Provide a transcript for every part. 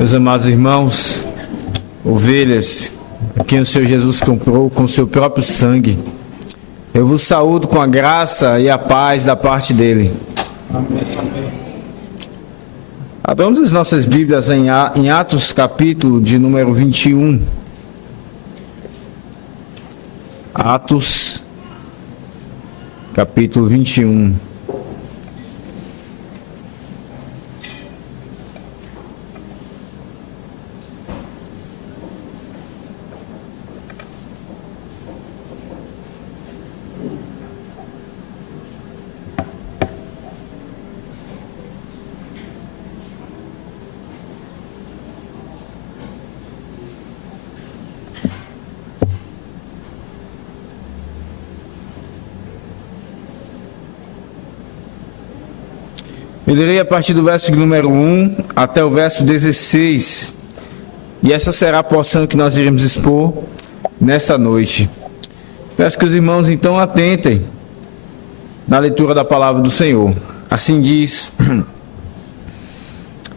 Meus amados irmãos, ovelhas, a quem o Senhor Jesus comprou com o seu próprio sangue, eu vos saúdo com a graça e a paz da parte dele. Amém. Abramos as nossas Bíblias em Atos, capítulo de número 21. Atos, capítulo 21. Eu lerei a partir do verso número 1 até o verso 16. E essa será a porção que nós iremos expor nessa noite. Peço que os irmãos então atentem na leitura da palavra do Senhor. Assim diz: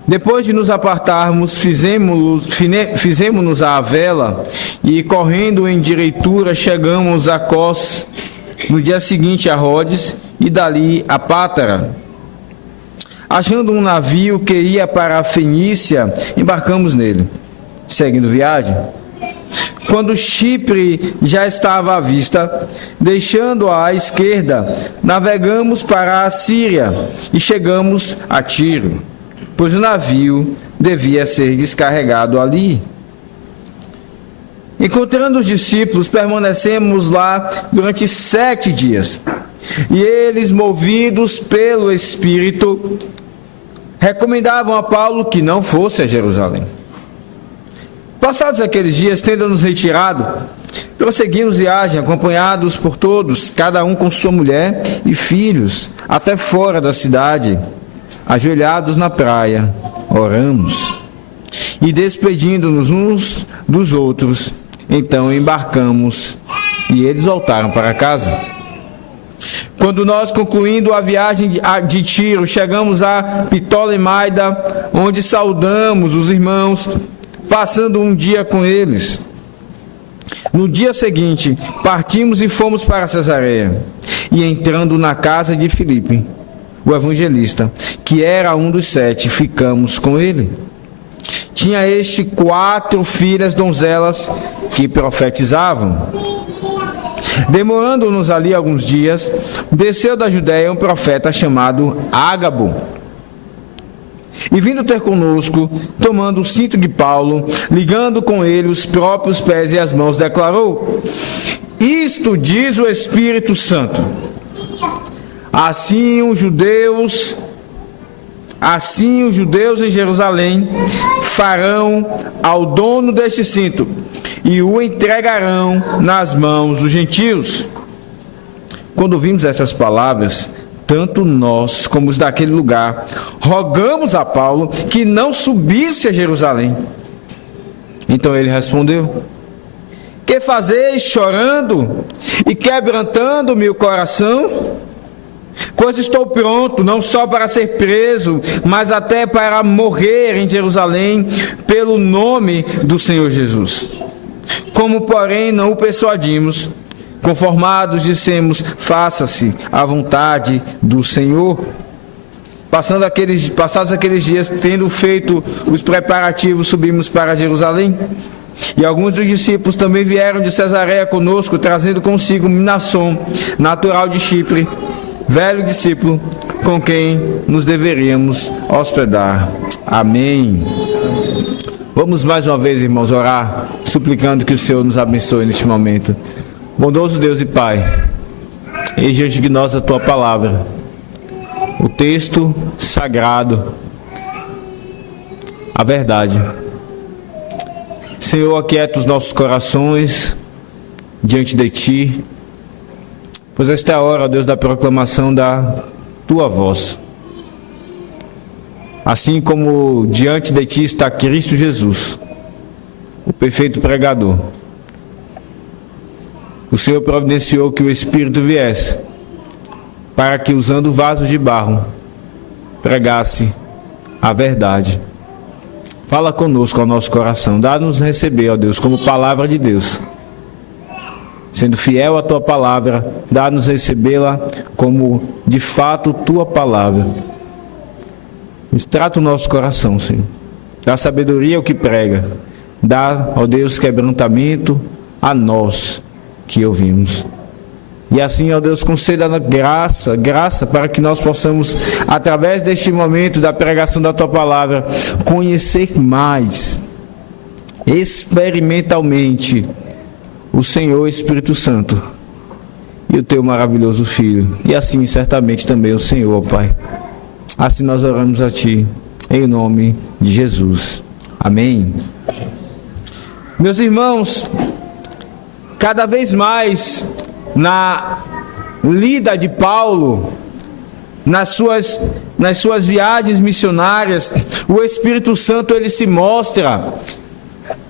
Depois de nos apartarmos, fizemos-nos à vela e, correndo em direitura, chegamos a Cós, no dia seguinte a Rhodes e dali a Pátara. Achando um navio que ia para a Fenícia, embarcamos nele, seguindo viagem. Quando Chipre já estava à vista, deixando-a à esquerda, navegamos para a Síria e chegamos a Tiro, pois o navio devia ser descarregado ali. Encontrando os discípulos, permanecemos lá durante 7 dias, e eles, movidos pelo Espírito, recomendavam a Paulo que não fosse a Jerusalém. Passados aqueles dias, tendo-nos retirado, prosseguimos viagem, acompanhados por todos, cada um com sua mulher e filhos, até fora da cidade. Ajoelhados na praia, oramos. E despedindo-nos uns dos outros, então embarcamos e eles voltaram para casa. Quando nós, concluindo a viagem de Tiro, chegamos a Ptolemaida, onde saudamos os irmãos, passando um dia com eles. No dia seguinte, partimos e fomos para Cesareia, e entrando na casa de Filipe, o evangelista, que era um dos 7, ficamos com ele. Tinha este 4 filhas donzelas que profetizavam. Demorando-nos ali alguns dias, desceu da Judéia um profeta chamado Ágabo. E vindo ter conosco, tomando o cinto de Paulo, ligando com ele os próprios pés e as mãos, declarou: Isto diz o Espírito Santo. Assim os judeus em Jerusalém farão ao dono deste cinto e o entregarão nas mãos dos gentios. Quando ouvimos essas palavras, tanto nós como os daquele lugar rogamos a Paulo que não subisse a Jerusalém. Então ele respondeu: Que fazeis chorando e quebrantando-me o coração? Pois estou pronto, não só para ser preso, mas até para morrer em Jerusalém pelo nome do Senhor Jesus. Como, porém, não o persuadimos, conformados, dissemos: faça-se a vontade do Senhor. Passados aqueles dias, tendo feito os preparativos, subimos para Jerusalém. E alguns dos discípulos também vieram de Cesareia conosco, trazendo consigo Mnason, natural de Chipre, velho discípulo, com quem nos deveríamos hospedar. Amém. Vamos mais uma vez, irmãos, orar, suplicando que o Senhor nos abençoe neste momento. Bondoso Deus e Pai, eis diante de nós a Tua palavra, o texto sagrado, a verdade. Senhor, aquieta os nossos corações diante de Ti, pois esta é a hora, ó Deus, da proclamação da Tua voz. Assim como diante de Ti está Cristo Jesus, o perfeito pregador, o Senhor providenciou que o Espírito viesse, para que, usando vasos de barro, pregasse a verdade. Fala conosco ao nosso coração. Dá-nos receber, ó Deus, como palavra de Deus. Sendo fiel à tua palavra, dá-nos recebê-la como de fato tua palavra. Trata o nosso coração, Senhor. Dá sabedoria ao que prega. Dá, ó Deus, quebrantamento a nós que ouvimos. E assim, ó Deus, conceda graça para que nós possamos, através deste momento da pregação da tua palavra, conhecer mais, experimentalmente, o Senhor Espírito Santo e o teu maravilhoso Filho. E assim, certamente, também o Senhor, ó Pai. Assim nós oramos a Ti, em nome de Jesus. Amém. Meus irmãos, cada vez mais na lida de Paulo, nas suas viagens missionárias, o Espírito Santo ele se mostra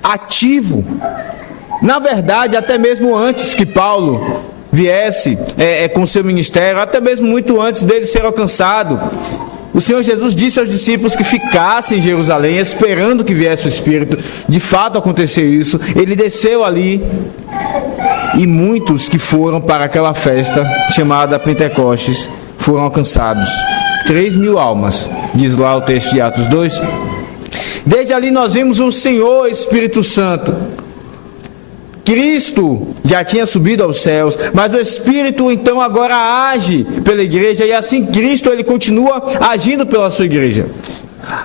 ativo. Na verdade, até mesmo antes que Paulo viesse com seu ministério, até mesmo muito antes dele ser alcançado, o Senhor Jesus disse aos discípulos que ficassem em Jerusalém, esperando que viesse o Espírito. De fato aconteceu isso. Ele desceu ali e muitos que foram para aquela festa chamada Pentecostes foram alcançados. 3.000 almas, diz lá o texto de Atos 2. Desde ali nós vimos o Senhor Espírito Santo. Cristo já tinha subido aos céus, mas o Espírito então agora age pela igreja, e assim Cristo ele continua agindo pela sua igreja.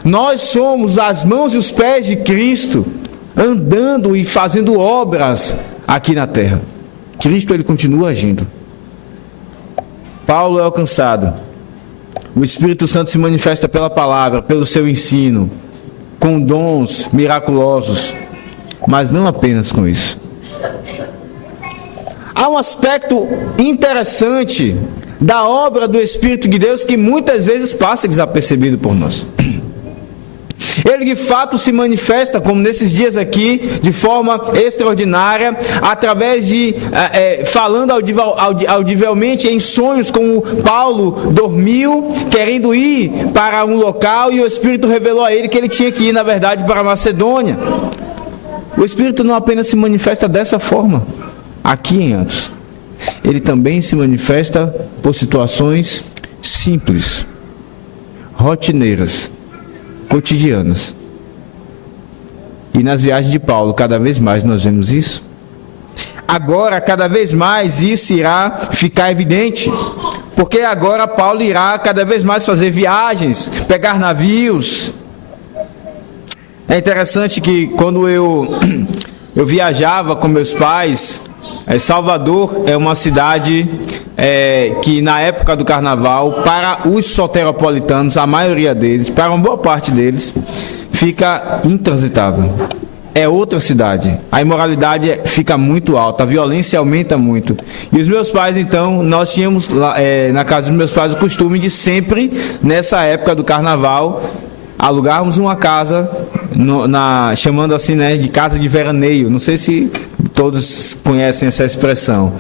Nós somos as mãos e os pés de Cristo, andando e fazendo obras aqui na terra. Cristo ele continua agindo. Paulo é alcançado. O Espírito Santo se manifesta pela palavra, pelo seu ensino, com dons miraculosos, mas não apenas com isso. Há um aspecto interessante da obra do Espírito de Deus que muitas vezes passa desapercebido por nós. Ele de fato se manifesta, como nesses dias aqui, de forma extraordinária, através de, falando audivelmente em sonhos, como Paulo dormiu, querendo ir para um local, e o Espírito revelou a ele que ele tinha que ir, na verdade, para a Macedônia. O Espírito não apenas se manifesta dessa forma, aqui em Atos. Ele também se manifesta por situações simples, rotineiras, cotidianas. E nas viagens de Paulo, cada vez mais nós vemos isso. Agora, cada vez mais, isso irá ficar evidente, porque agora Paulo irá cada vez mais fazer viagens, pegar navios. É interessante que quando eu viajava com meus pais, Salvador é uma cidade que na época do carnaval, para os soteropolitanos, a maioria deles, para uma boa parte deles, fica intransitável. É outra cidade. A imoralidade fica muito alta, a violência aumenta muito. E os meus pais, então, nós tínhamos na casa dos meus pais o costume de sempre, nessa época do carnaval, alugarmos uma casa, chamando assim, né, de casa de veraneio. Não sei se todos conhecem essa expressão.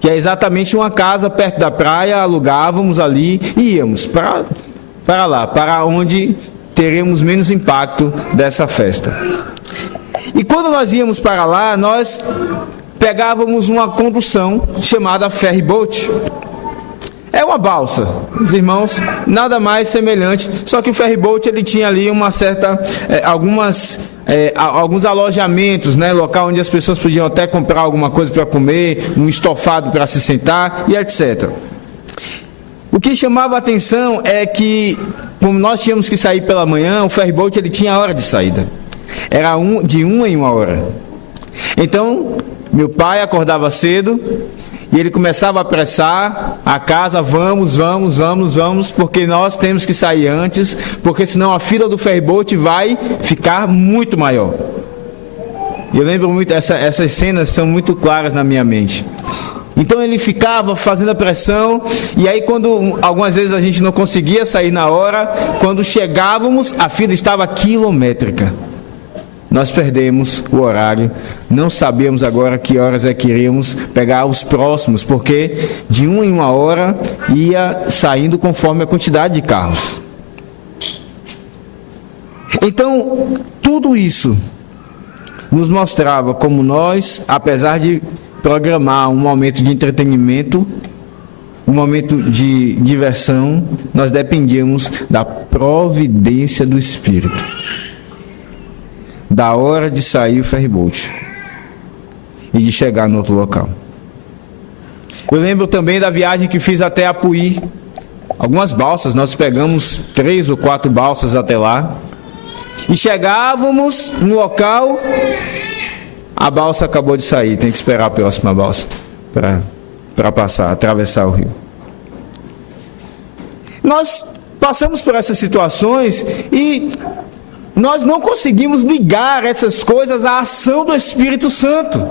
Que é exatamente uma casa perto da praia, alugávamos ali e íamos para lá, para onde teremos menos impacto dessa festa. E quando nós íamos para lá, nós pegávamos uma condução chamada ferry boat. É uma balsa, os irmãos, nada mais semelhante, só que o ferryboat ele tinha ali uma certa, alguns alojamentos, né, local onde as pessoas podiam até comprar alguma coisa para comer, um estofado para se sentar e etc. O que chamava a atenção é que, como nós tínhamos que sair pela manhã, o ferryboat ele tinha hora de saída, era de 1 em 1 hora. Então, meu pai acordava cedo, e ele começava a apressar a casa, vamos, porque nós temos que sair antes, porque senão a fila do ferryboat vai ficar muito maior. Eu lembro muito, essas cenas são muito claras na minha mente. Então ele ficava fazendo a pressão, e aí quando algumas vezes a gente não conseguia sair na hora, quando chegávamos, a fila estava quilométrica. Nós perdemos o horário, não sabíamos agora que horas que iríamos pegar os próximos, porque de 1 em 1 hora ia saindo conforme a quantidade de carros. Então, tudo isso nos mostrava como nós, apesar de programar um momento de entretenimento, um momento de diversão, nós dependíamos da providência do Espírito. Da hora de sair o ferryboat e de chegar no outro local. Eu lembro também da viagem que fiz até Apuí. Algumas balsas, nós pegamos 3 ou 4 balsas até lá. E chegávamos no local, a balsa acabou de sair, tem que esperar a próxima balsa para passar, atravessar o rio. Nós passamos por essas situações e nós não conseguimos ligar essas coisas à ação do Espírito Santo.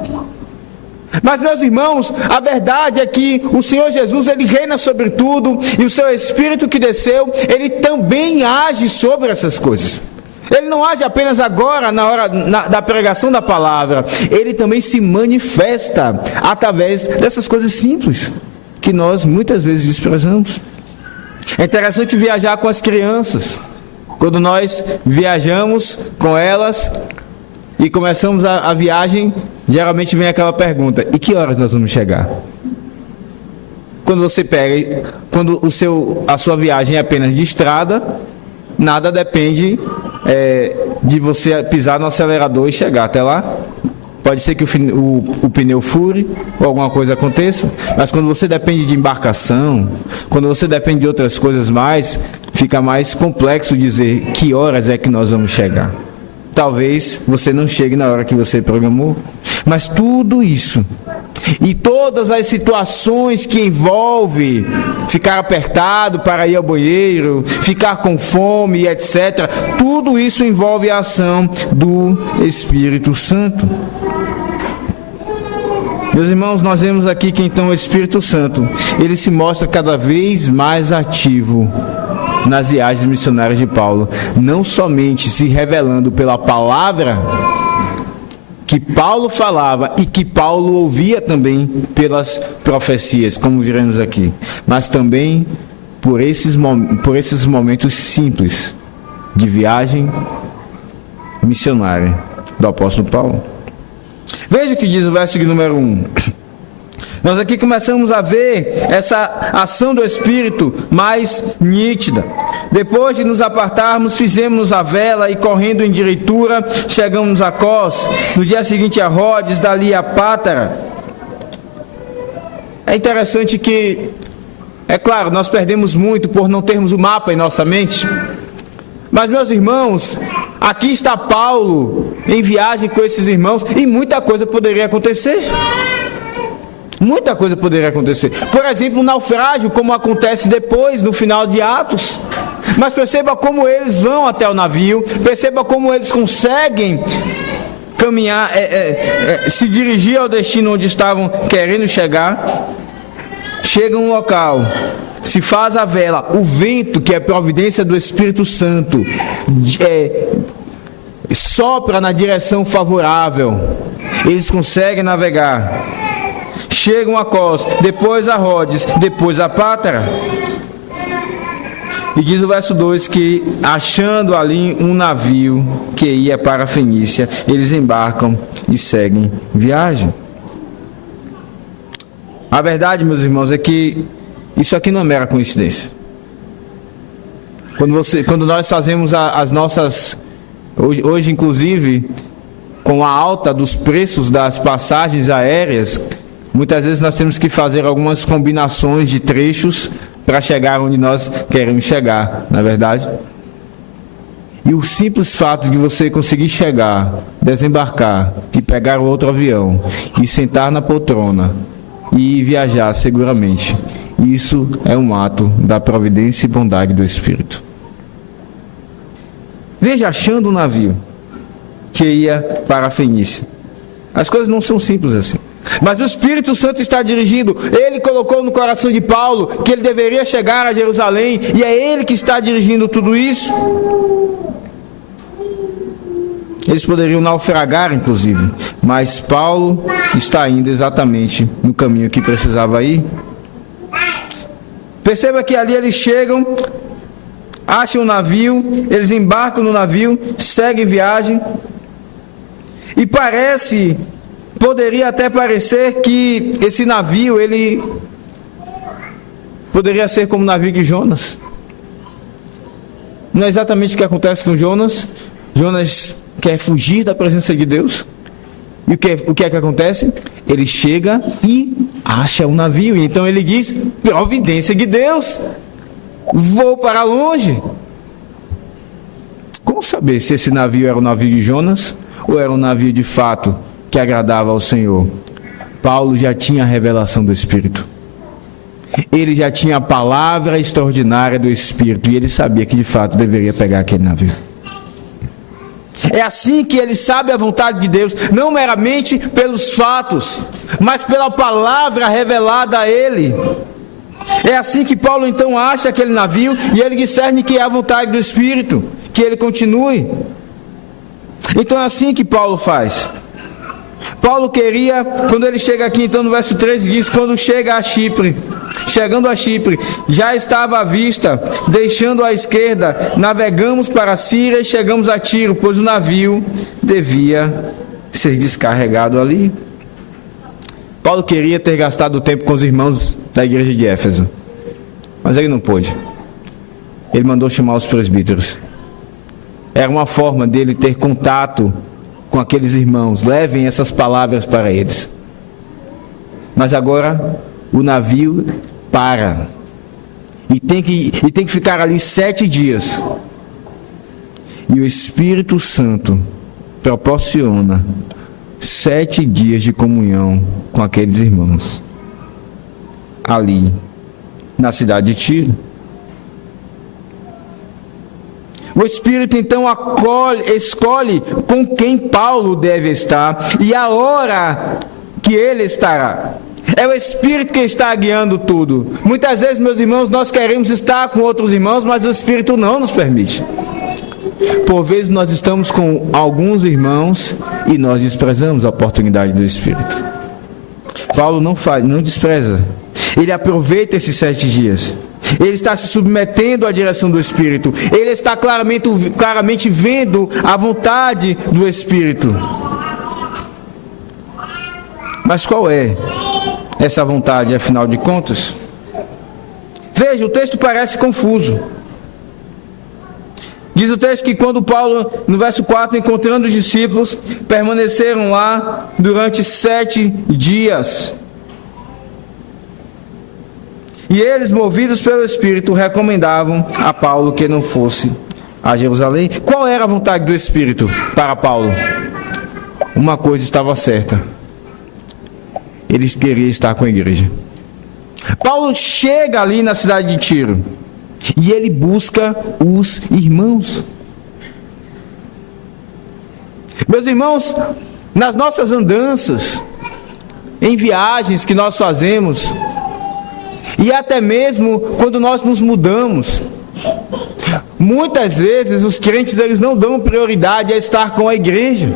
Mas, meus irmãos, a verdade é que o Senhor Jesus, Ele reina sobre tudo, e o seu Espírito que desceu, Ele também age sobre essas coisas. Ele não age apenas agora, na hora da pregação da palavra. Ele também se manifesta através dessas coisas simples, que nós muitas vezes desprezamos. É interessante viajar com as crianças. Quando nós viajamos com elas e começamos a viagem, geralmente vem aquela pergunta: e que horas nós vamos chegar? Quando você pega, quando a sua viagem é apenas de estrada, nada depende de você pisar no acelerador e chegar até lá. Pode ser que o pneu fure ou alguma coisa aconteça, mas quando você depende de embarcação, quando você depende de outras coisas mais, fica mais complexo dizer que horas é que nós vamos chegar. Talvez você não chegue na hora que você programou, mas tudo isso e todas as situações que envolvem ficar apertado para ir ao banheiro, ficar com fome e etc., tudo isso envolve a ação do Espírito Santo. Meus irmãos, nós vemos aqui que então o Espírito Santo, ele se mostra cada vez mais ativo nas viagens missionárias de Paulo, não somente se revelando pela palavra que Paulo falava e que Paulo ouvia também pelas profecias, como veremos aqui, mas também por esses momentos simples de viagem missionária do apóstolo Paulo. Veja o que diz o verso de número 1. Nós aqui começamos a ver essa ação do Espírito mais nítida. Depois de nos apartarmos, fizemos a vela e, correndo em direitura, chegamos a Cós. No dia seguinte a Rhodes, dali a Pátara. É interessante que, é claro, nós perdemos muito por não termos o mapa em nossa mente. Mas, meus irmãos, aqui está Paulo em viagem com esses irmãos e muita coisa poderia acontecer. Muita coisa poderia acontecer. Por exemplo, um naufrágio, como acontece depois, no final de Atos. Mas perceba como eles vão até o navio, perceba como eles conseguem caminhar, se dirigir ao destino onde estavam querendo chegar. Chegam no local, se faz a vela, o vento, que é providência do Espírito Santo, sopra na direção favorável, eles conseguem navegar. Chegam a Cós, depois a Rhodes, depois a Pátara. E diz o verso 2 que, achando ali um navio que ia para a Fenícia, eles embarcam e seguem viagem. A verdade, meus irmãos, é que isso aqui não é mera coincidência. Quando nós fazemos as nossas... Hoje, inclusive, com a alta dos preços das passagens aéreas, muitas vezes nós temos que fazer algumas combinações de trechos para chegar onde nós queremos chegar, não é verdade? E o simples fato de você conseguir chegar, desembarcar e pegar o outro avião e sentar na poltrona e viajar seguramente, isso é um ato da providência e bondade do Espírito. Veja, achando um navio que ia para a Fenícia. As coisas não são simples assim. Mas o Espírito Santo está dirigindo. Ele colocou no coração de Paulo que ele deveria chegar a Jerusalém, e é ele que está dirigindo tudo isso. Eles poderiam naufragar, inclusive, mas Paulo está indo exatamente no caminho que precisava ir. Perceba que ali eles chegam, acham um navio, eles embarcam no navio, seguem viagem. E poderia até parecer que esse navio, ele poderia ser como o navio de Jonas. Não é exatamente o que acontece com Jonas. Jonas quer fugir da presença de Deus. E o que é que acontece? Ele chega e acha um navio. E então ele diz: providência de Deus, vou para longe. Como saber se esse navio era o navio de Jonas ou era um navio de fato que agradava ao Senhor? Paulo já tinha a revelação do Espírito. Ele já tinha a palavra extraordinária do Espírito. E ele sabia que de fato deveria pegar aquele navio. É assim que ele sabe a vontade de Deus, não meramente pelos fatos, mas pela palavra revelada a ele. É assim que Paulo então acha aquele navio e ele discerne que é a vontade do Espírito, que ele continue. Então é assim que Paulo faz. Paulo queria, quando ele chega aqui, então no verso 13 diz, quando chega a Chipre, chegando a Chipre, já estava à vista, deixando à esquerda, navegamos para a Síria e chegamos a Tiro, pois o navio devia ser descarregado ali. Paulo queria ter gastado o tempo com os irmãos da igreja de Éfeso, mas ele não pôde. Ele mandou chamar os presbíteros. Era uma forma dele ter contato com aqueles irmãos. Levem essas palavras para eles. Mas agora o navio para. E tem que ficar ali 7 dias. E o Espírito Santo proporciona 7 dias de comunhão com aqueles irmãos. Ali, na cidade de Tiro. O Espírito então escolhe com quem Paulo deve estar e a hora que ele estará. É o Espírito que está guiando tudo. Muitas vezes, meus irmãos, nós queremos estar com outros irmãos, mas o Espírito não nos permite. Por vezes nós estamos com alguns irmãos e nós desprezamos a oportunidade do Espírito. Paulo não despreza. Ele aproveita esses 7 dias. Ele está se submetendo à direção do Espírito. Ele está claramente vendo a vontade do Espírito. Mas qual é essa vontade, afinal de contas? Veja, o texto parece confuso. Diz o texto que quando Paulo, no verso 4, encontrando os discípulos, permaneceram lá durante 7 dias. E eles, movidos pelo Espírito, recomendavam a Paulo que não fosse a Jerusalém. Qual era a vontade do Espírito para Paulo? Uma coisa estava certa. Ele queria estar com a igreja. Paulo chega ali na cidade de Tiro e ele busca os irmãos. Meus irmãos, nas nossas andanças, em viagens que nós fazemos, e até mesmo quando nós nos mudamos, muitas vezes os crentes eles não dão prioridade a estar com a igreja.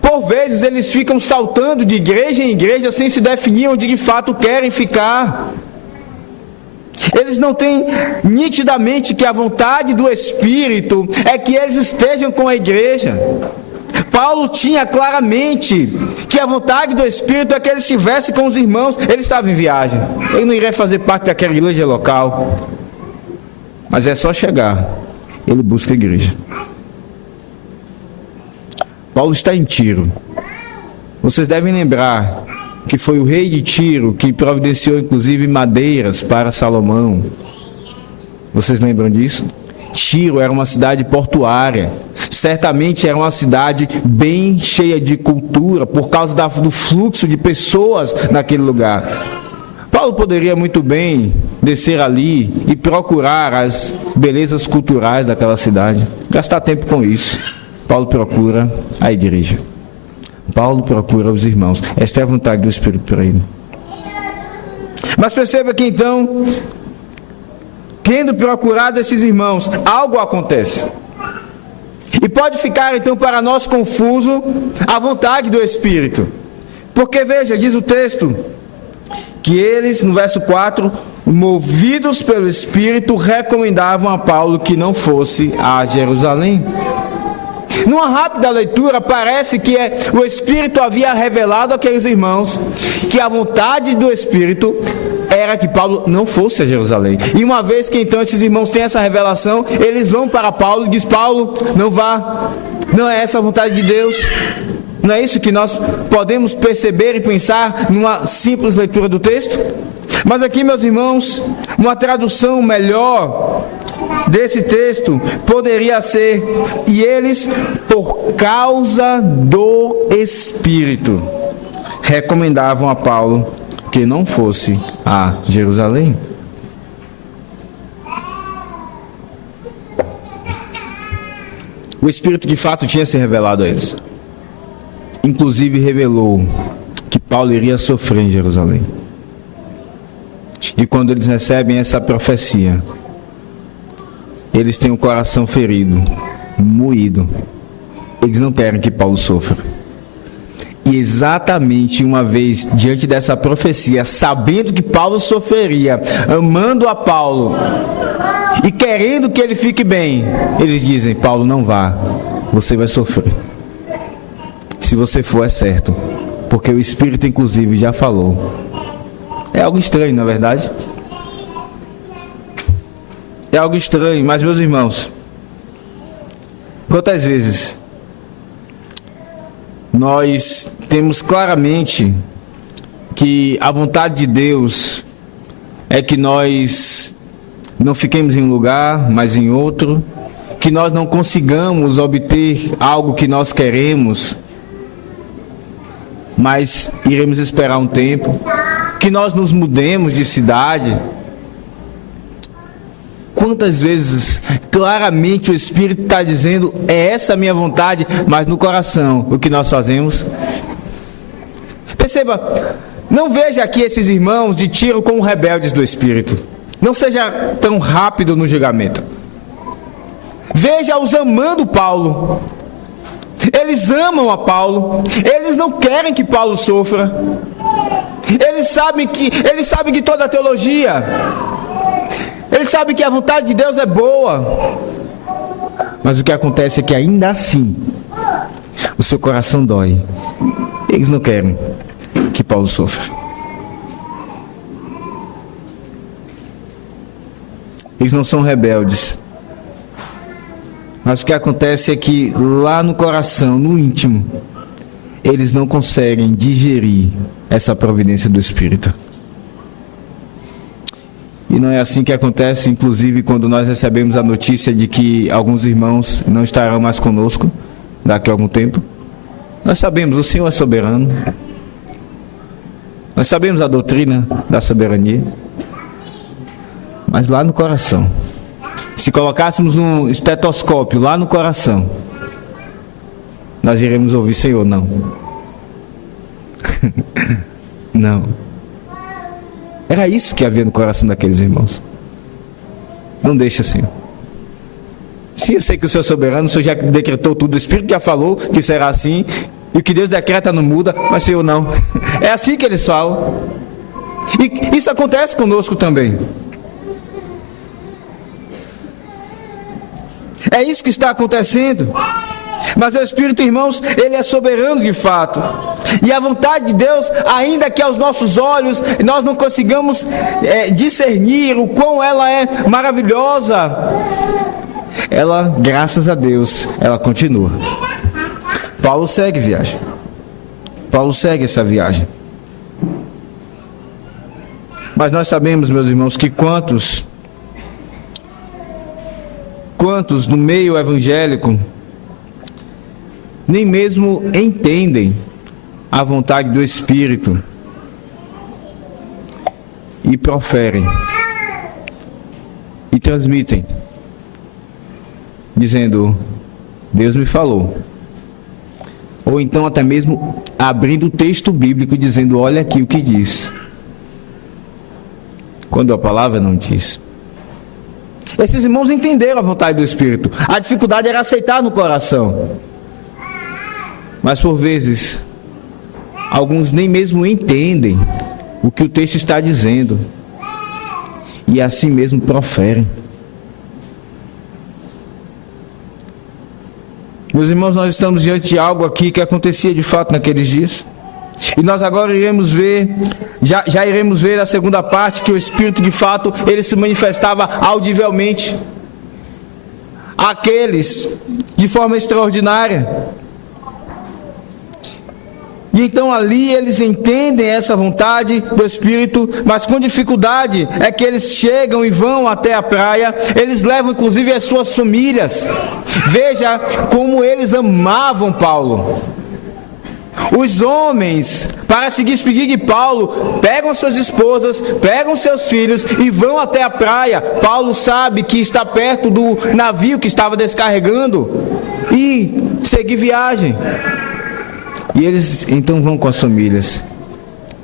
Por vezes eles ficam saltando de igreja em igreja sem se definir onde de fato querem ficar. Eles não têm nitidamente que a vontade do Espírito é que eles estejam com a igreja. Paulo tinha claramente que a vontade do Espírito é que ele estivesse com os irmãos. Ele estava em viagem, ele não iria fazer parte daquela igreja local, mas é só chegar, ele busca a igreja. Paulo está em Tiro. Vocês devem lembrar que foi o rei de Tiro que providenciou inclusive madeiras para Salomão. Vocês lembram disso? Tiro era uma cidade portuária. Certamente era uma cidade bem cheia de cultura, por causa do fluxo de pessoas naquele lugar. Paulo poderia muito bem descer ali e procurar as belezas culturais daquela cidade, gastar tempo com isso. Paulo procura a igreja. Paulo procura os irmãos. Esta é a vontade do Espírito para ele. Mas perceba que então, tendo procurado esses irmãos, algo acontece. E pode ficar então para nós confuso a vontade do Espírito. Porque veja, diz o texto, que eles, no verso 4, movidos pelo Espírito, recomendavam a Paulo que não fosse a Jerusalém. Numa rápida leitura, parece que o Espírito havia revelado àqueles irmãos que a vontade do Espírito era que Paulo não fosse a Jerusalém. E uma vez que então esses irmãos têm essa revelação, eles vão para Paulo e dizem: Paulo, não vá, não é essa a vontade de Deus. Não é isso que nós podemos perceber e pensar numa simples leitura do texto? Mas aqui, meus irmãos, uma tradução melhor desse texto poderia ser: e eles, por causa do Espírito, recomendavam a Paulo que não fosse a Jerusalém. O Espírito de fato tinha se revelado a eles. Inclusive revelou que Paulo iria sofrer em Jerusalém. E quando eles recebem essa profecia, eles têm o coração ferido, moído. Eles não querem que Paulo sofra. E exatamente uma vez diante dessa profecia, sabendo que Paulo sofreria, amando a Paulo e querendo que ele fique bem, eles dizem: Paulo, não vá, você vai sofrer. Se você for, é certo, porque o Espírito inclusive já falou. É algo estranho, na verdade. É algo estranho, mas meus irmãos, quantas vezes nós temos claramente que a vontade de Deus é que nós não fiquemos em um lugar, mas em outro, que nós não consigamos obter algo que nós queremos, mas iremos esperar um tempo, que nós nos mudemos de cidade. Quantas vezes claramente o Espírito está dizendo: é essa a minha vontade, mas no coração o que nós fazemos? Perceba, não veja aqui esses irmãos de Tiro como rebeldes do Espírito. Não seja tão rápido no julgamento. Veja-os amando Paulo. Eles amam a Paulo. Eles não querem que Paulo sofra. Eles sabem de toda a teologia. Eles sabem que a vontade de Deus é boa. Mas o que acontece é que ainda assim o seu coração dói. Eles não querem que Paulo sofra. Eles não são rebeldes. Mas o que acontece é que lá no coração, no íntimo, eles não conseguem digerir essa providência do Espírito. E não é assim que acontece, inclusive, quando nós recebemos a notícia de que alguns irmãos não estarão mais conosco daqui a algum tempo. Nós sabemos, o Senhor é soberano. Nós sabemos a doutrina da soberania. Mas lá no coração, se colocássemos um estetoscópio lá no coração, nós iremos ouvir: Senhor, não. Não. Era isso que havia no coração daqueles irmãos. Não deixa, Senhor. Sim, eu sei que o Senhor é soberano, o Senhor já decretou tudo, o Espírito já falou que será assim, e o que Deus decreta não muda, mas Senhor, não. É assim que eles falam. E isso acontece conosco também. É isso que está acontecendo. Mas o Espírito, irmãos, ele é soberano de fato. E a vontade de Deus, ainda que aos nossos olhos nós não consigamos discernir o quão ela é maravilhosa, ela, graças a Deus, ela continua. Paulo segue viagem. Paulo segue essa viagem. Mas nós sabemos, meus irmãos, que quantos no meio evangélico nem mesmo entendem a vontade do Espírito e proferem e transmitem, dizendo: Deus me falou. Ou então até mesmo abrindo o texto bíblico e dizendo: olha aqui o que diz, quando a palavra não diz. Esses irmãos entenderam a vontade do Espírito. A dificuldade era aceitar no coração. Mas por vezes, alguns nem mesmo entendem o que o texto está dizendo. e assim mesmo proferem. Meus irmãos, nós estamos diante de algo aqui que acontecia de fato naqueles dias. E nós agora iremos ver, já iremos ver a segunda parte, que o Espírito de fato, ele se manifestava audivelmente àqueles de forma extraordinária. E então ali eles entendem essa vontade do Espírito, mas com dificuldade é que eles chegam e vão até a praia. Eles levam inclusive as suas famílias. Veja como eles amavam Paulo. Os homens, para se despedir de Paulo, pegam suas esposas, pegam seus filhos e vão até a praia. Paulo sabe que está perto do navio que estava descarregando e segue viagem. E eles então vão com as famílias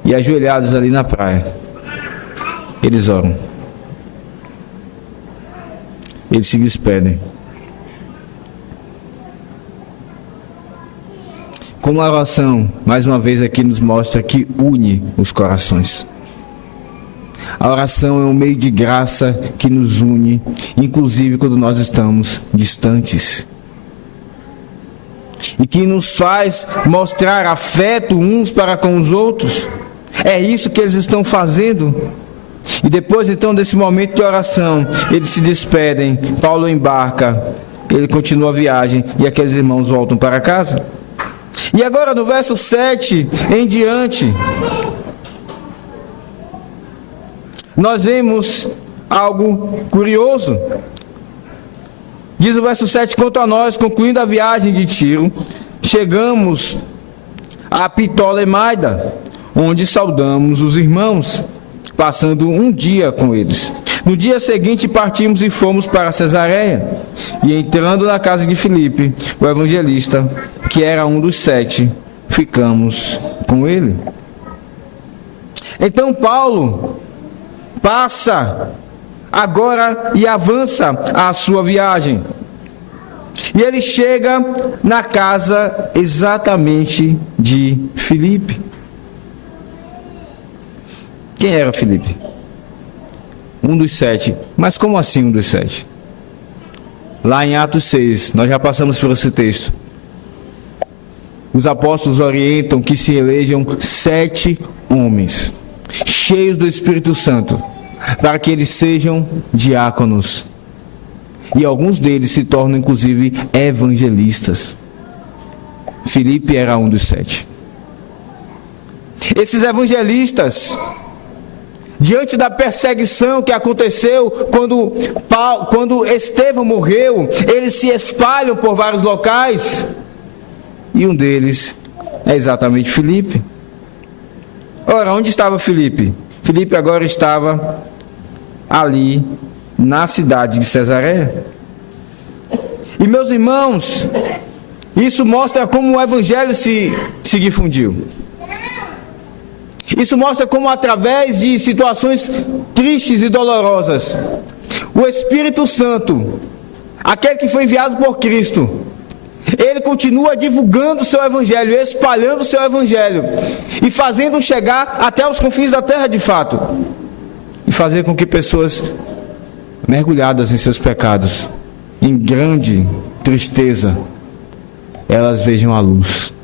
e ajoelhados ali na praia, eles oram. Eles se despedem. Como a oração, mais uma vez aqui nos mostra que une os corações. A oração é um meio de graça que nos une, inclusive quando nós estamos distantes. E que nos faz mostrar afeto uns para com os outros. É isso que eles estão fazendo. E depois então desse momento de oração, eles se despedem, Paulo embarca, ele continua a viagem e aqueles irmãos voltam para casa. E agora no verso 7 em diante, nós vemos algo curioso. Diz o verso 7, quanto a nós, concluindo a viagem de Tiro, chegamos a Ptolemaida, onde saudamos os irmãos, passando um dia com eles. No dia seguinte partimos e fomos para Cesareia, e entrando na casa de Filipe, o evangelista, que era um dos 7, ficamos com ele. Então Paulo passa agora e avança a sua viagem. E ele chega na casa exatamente de Filipe. Quem era Filipe? Um dos 7. Mas como assim um dos 7? Lá em Atos 6, nós já passamos por esse texto. Os apóstolos orientam que se elejam 7 homens, cheios do Espírito Santo, para que eles sejam diáconos. E alguns deles se tornam inclusive evangelistas. Filipe era um dos 7. Esses evangelistas, diante da perseguição que aconteceu quando Estevão morreu, eles se espalham por vários locais. E um deles é exatamente Filipe. Ora, onde estava Filipe? Filipe agora estava ali na cidade de Cesareia. E meus irmãos, isso mostra como o evangelho se difundiu. Isso mostra como através de situações tristes e dolorosas, o Espírito Santo, aquele que foi enviado por Cristo, ele continua divulgando o seu evangelho, espalhando o seu evangelho e fazendo chegar até os confins da terra de fato, e fazer com que pessoas mergulhadas em seus pecados, em grande tristeza, elas vejam a luz.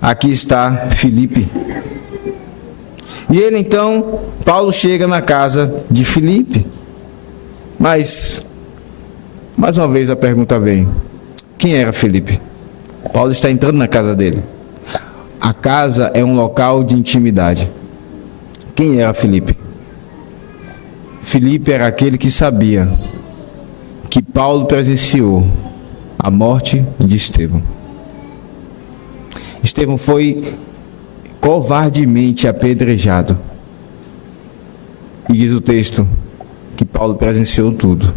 Aqui está Filipe. E ele então, Paulo chega na casa de Filipe. Mas, mais uma vez a pergunta vem: quem era Filipe? Paulo está entrando na casa dele. A casa é um local de intimidade. Quem era Filipe? Filipe era aquele que sabia que Paulo presenciou a morte de Estevão. Estevão foi covardemente apedrejado. E diz o texto que Paulo presenciou tudo.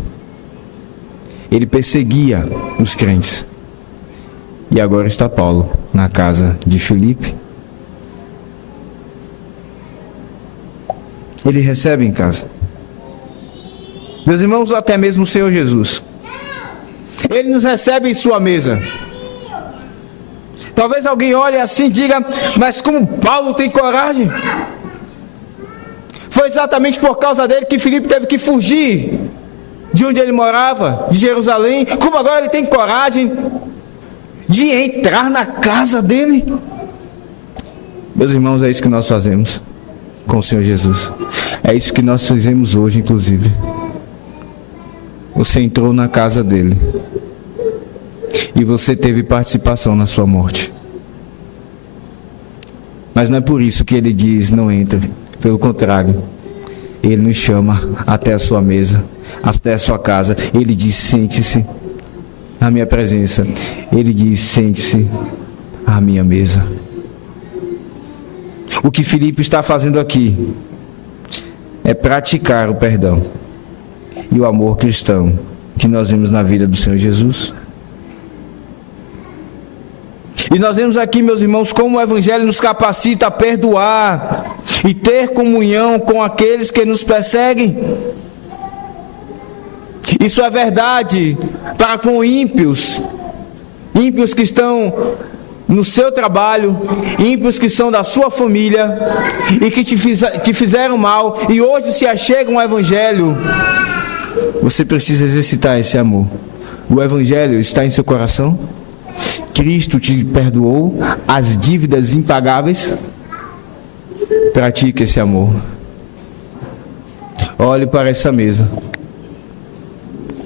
Ele perseguia os crentes. E agora está Paulo na casa de Filipe. Ele recebe em casa. Meus irmãos, até mesmo o Senhor Jesus, Ele nos recebe em sua mesa. Talvez alguém olhe assim e diga: mas como Paulo tem coragem? Foi foi exatamente por causa dele que Filipe teve que fugir de onde ele morava, de Jerusalém. Como agora ele tem coragem de entrar na casa dele? Meus irmãos, é isso que nós fazemos com o Senhor Jesus. É isso que nós fizemos hoje, inclusive. Você entrou na casa dele e você teve participação na sua morte. Mas não é por isso que ele diz não entre. Pelo contrário, ele nos chama até a sua mesa, até a sua casa. Ele diz: sente-se na minha presença. Ele diz: sente-se à minha mesa. O que Filipe está fazendo aqui é praticar o perdão e o amor cristão que nós vemos na vida do Senhor Jesus. E nós vemos aqui, meus irmãos, como o Evangelho nos capacita a perdoar e ter comunhão com aqueles que nos perseguem. Isso é verdade para com ímpios que estão no seu trabalho, ímpios que são da sua família e que te fizeram mal e hoje se achegam ao Evangelho. Você precisa exercitar esse amor. O Evangelho está em seu coração? Cristo te perdoou as dívidas impagáveis? Pratique esse amor. Olhe para essa mesa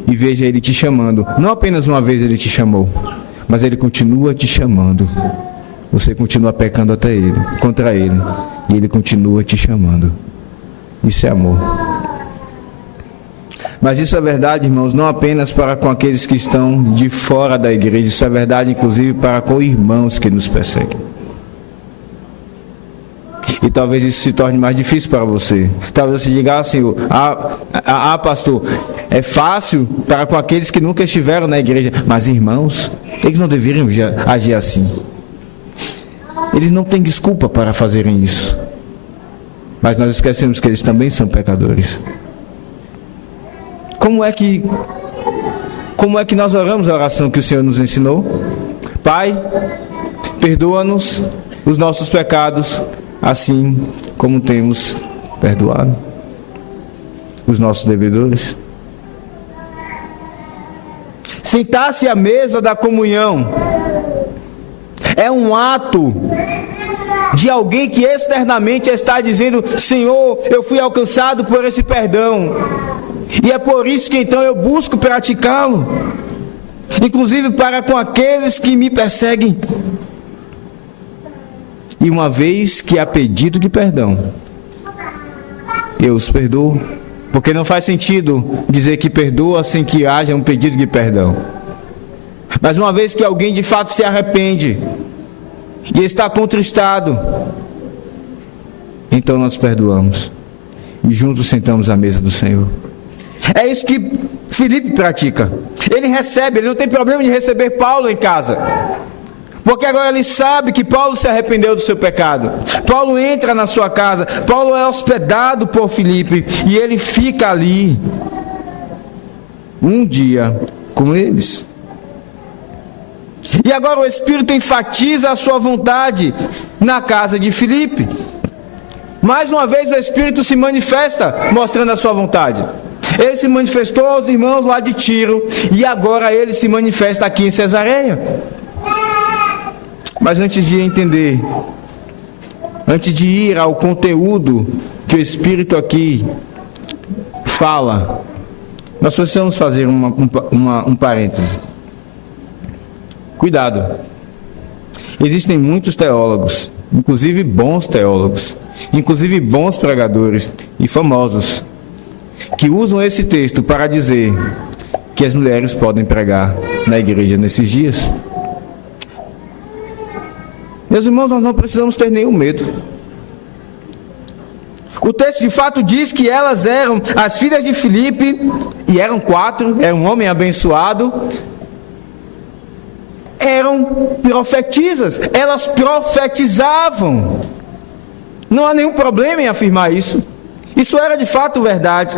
e veja Ele te chamando. Não apenas uma vez Ele te chamou, mas Ele continua te chamando. Você continua pecando até Ele, contra Ele, e Ele continua te chamando. Isso é amor. Mas isso é verdade, irmãos, não apenas para com aqueles que estão de fora da igreja. Isso é verdade, inclusive, para com irmãos que nos perseguem. E talvez isso se torne mais difícil para você. Talvez você diga assim: pastor, é fácil para com aqueles que nunca estiveram na igreja. Mas irmãos, eles não deveriam agir assim. Eles não têm desculpa para fazerem isso. Mas nós esquecemos que eles também são pecadores. Como é que nós oramos a oração que o Senhor nos ensinou? Pai, perdoa-nos os nossos pecados, assim como temos perdoado os nossos devedores. Sentar-se à mesa da comunhão é um ato de alguém que externamente está dizendo: Senhor, eu fui alcançado por esse perdão, e é por isso que então eu busco praticá-lo, inclusive para com aqueles que me perseguem. E uma vez que há pedido de perdão, eu os perdoo, porque não faz sentido dizer que perdoa sem que haja um pedido de perdão. Mas uma vez que alguém de fato se arrepende e está contristado, então nós perdoamos e juntos sentamos à mesa do Senhor. É isso que Filipe pratica. Ele recebe, ele não tem problema de receber Paulo em casa, porque agora ele sabe que Paulo se arrependeu do seu pecado. Paulo entra na sua casa, Paulo é hospedado por Filipe e ele fica ali um dia com eles. E agora o Espírito enfatiza a sua vontade na casa de Filipe. Mais uma vez o Espírito se manifesta mostrando a sua vontade. Ele se manifestou aos irmãos lá de Tiro e agora ele se manifesta aqui em Cesareia. Mas antes de entender, antes de ir ao conteúdo que o Espírito aqui fala, nós precisamos fazer um parêntese. Cuidado. Existem muitos teólogos, inclusive bons teólogos, inclusive bons pregadores e famosos, que usam esse texto para dizer que as mulheres podem pregar na igreja nesses dias. Meus irmãos, nós não precisamos ter nenhum medo. O texto de fato diz que elas eram as filhas de Filipe, e eram 4, era um homem abençoado, eram profetisas, elas profetizavam. Não há nenhum problema em afirmar isso. Isso era de fato verdade.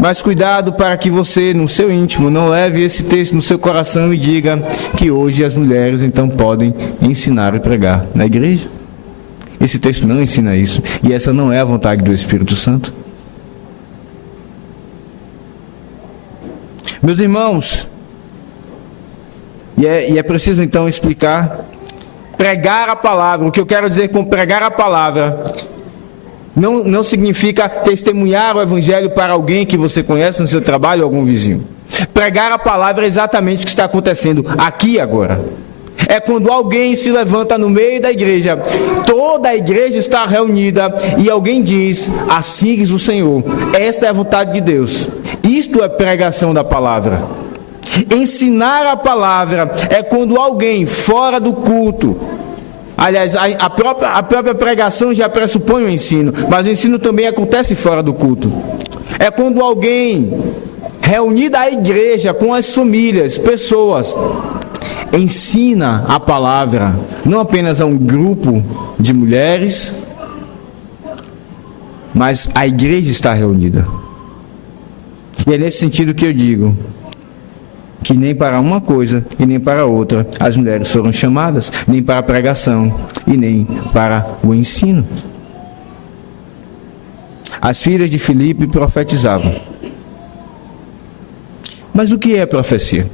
Mas cuidado para que você, no seu íntimo, não leve esse texto no seu coração e diga que hoje as mulheres então podem ensinar e pregar na igreja. Esse texto não ensina isso. E essa não é a vontade do Espírito Santo. Meus irmãos, e é preciso então explicar, pregar a palavra. O que eu quero dizer com pregar a palavra não significa testemunhar o evangelho para alguém que você conhece no seu trabalho ou algum vizinho. Pregar a palavra é exatamente o que está acontecendo aqui e agora. É quando alguém se levanta no meio da igreja, toda a igreja está reunida e alguém diz: assim diz o Senhor. Esta é a vontade de Deus. Isto é pregação da palavra. Ensinar a palavra é quando alguém fora do culto, aliás, a própria pregação já pressupõe o ensino, mas o ensino também acontece fora do culto. É quando alguém, reunida a igreja com as famílias, pessoas, ensina a palavra, não apenas a um grupo de mulheres, mas a igreja está reunida. E é nesse sentido que eu digo que nem para uma coisa e nem para outra as mulheres foram chamadas, nem para a pregação e nem para o ensino. As filhas de Filipe profetizavam. Mas o que é profecia?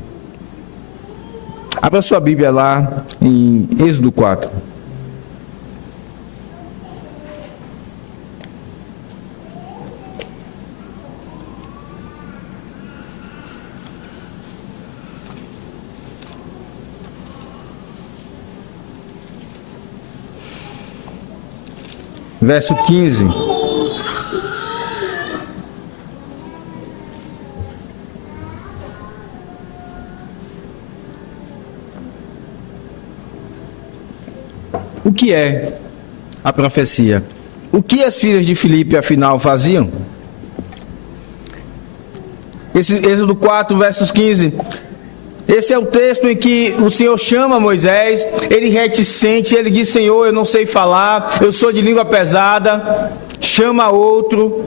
Abra sua Bíblia lá em Êxodo 4. Verso 15. O que é a profecia? O que as filhas de Filipe afinal faziam? Esse Êxodo 4, versos 15. Esse é o texto em que o Senhor chama Moisés, ele reticente, ele diz: Senhor, eu não sei falar, eu sou de língua pesada. Chama outro.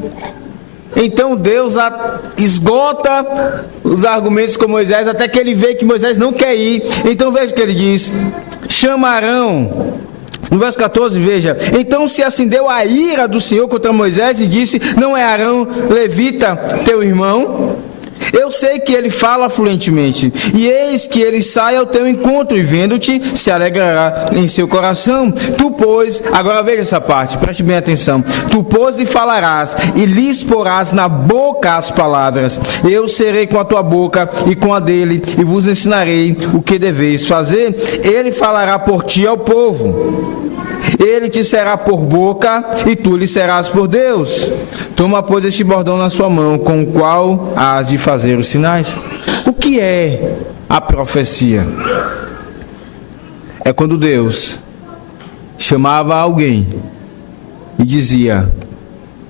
Então Deus esgota os argumentos com Moisés, até que ele vê que Moisés não quer ir. Então veja o que ele diz: chamarão. No verso 14, veja: então se acendeu a ira do Senhor contra Moisés e disse: não é Arão, levita, teu irmão? Eu sei que ele fala fluentemente, e eis que ele sai ao teu encontro, e vendo-te, se alegrará em seu coração. Tu, pois, agora veja essa parte, preste bem atenção. Tu, pois, lhe falarás, e lhes porás na boca as palavras. Eu serei com a tua boca e com a dele, e vos ensinarei o que deveis fazer. Ele falará por ti ao povo. Ele te será por boca, e tu lhe serás por Deus. Toma, pois, este bordão na sua mão, com o qual hás de fazer os sinais. O que é a profecia? É quando Deus chamava alguém e dizia: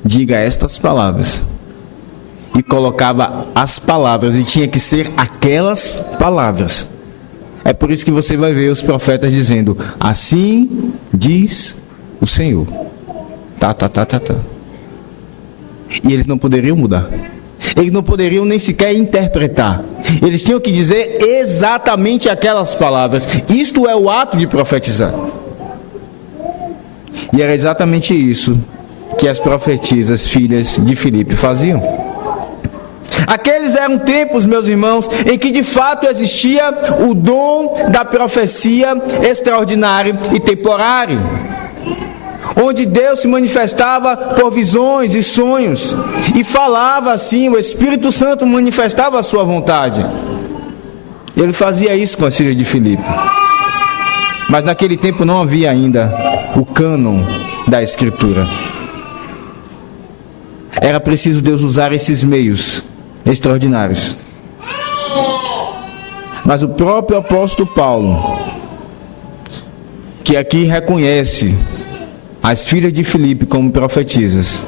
diga estas palavras. E colocava as palavras, e tinha que ser aquelas palavras. É por isso que você vai ver os profetas dizendo: assim diz o Senhor. Tá. E eles não poderiam mudar. Eles não poderiam nem sequer interpretar. Eles tinham que dizer exatamente aquelas palavras. Isto é o ato de profetizar. E era exatamente isso que as profetisas filhas de Filipe faziam. Aqueles eram tempos, meus irmãos, em que de fato existia o dom da profecia extraordinário e temporário, onde Deus se manifestava por visões e sonhos, e falava assim, o Espírito Santo manifestava a sua vontade. Ele fazia isso com as filhas de Filipe. Mas naquele tempo não havia ainda o cânon da Escritura. Era preciso Deus usar esses meios extraordinários. Mas o próprio apóstolo Paulo, que aqui reconhece as filhas de Filipe como profetisas,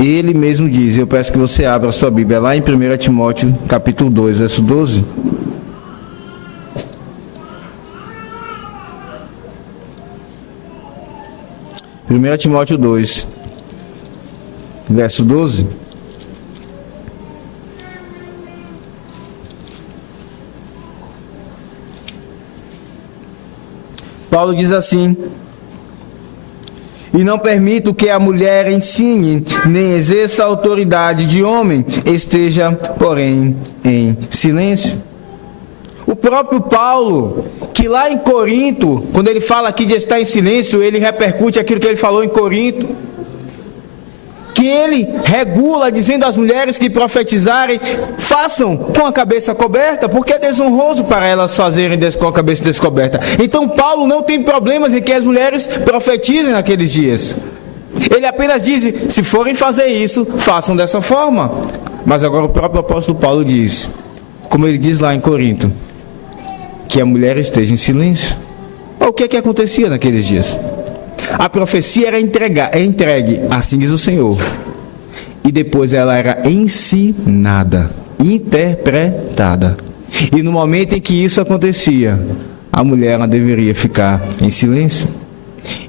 ele mesmo diz, eu peço que você abra a sua Bíblia lá em 1 Timóteo capítulo 2, verso 12. Primeira Timóteo 2, verso 12. Paulo diz assim: E não permito que a mulher ensine, nem exerça a autoridade de homem, esteja, porém, em silêncio. O próprio Paulo, que lá em Corinto, quando ele fala aqui de estar em silêncio, ele repercute aquilo que ele falou em Corinto. Que ele regula, dizendo às mulheres que profetizarem, façam com a cabeça coberta, porque é desonroso para elas fazerem com a cabeça descoberta. Então Paulo não tem problemas em que as mulheres profetizem naqueles dias. Ele apenas diz, se forem fazer isso, façam dessa forma. Mas agora o próprio apóstolo Paulo diz, como ele diz lá em Corinto, que a mulher esteja em silêncio. O que é que acontecia naqueles dias? A profecia era entregue, assim diz o Senhor. E depois ela era ensinada, interpretada. E no momento em que isso acontecia, a mulher ela deveria ficar em silêncio.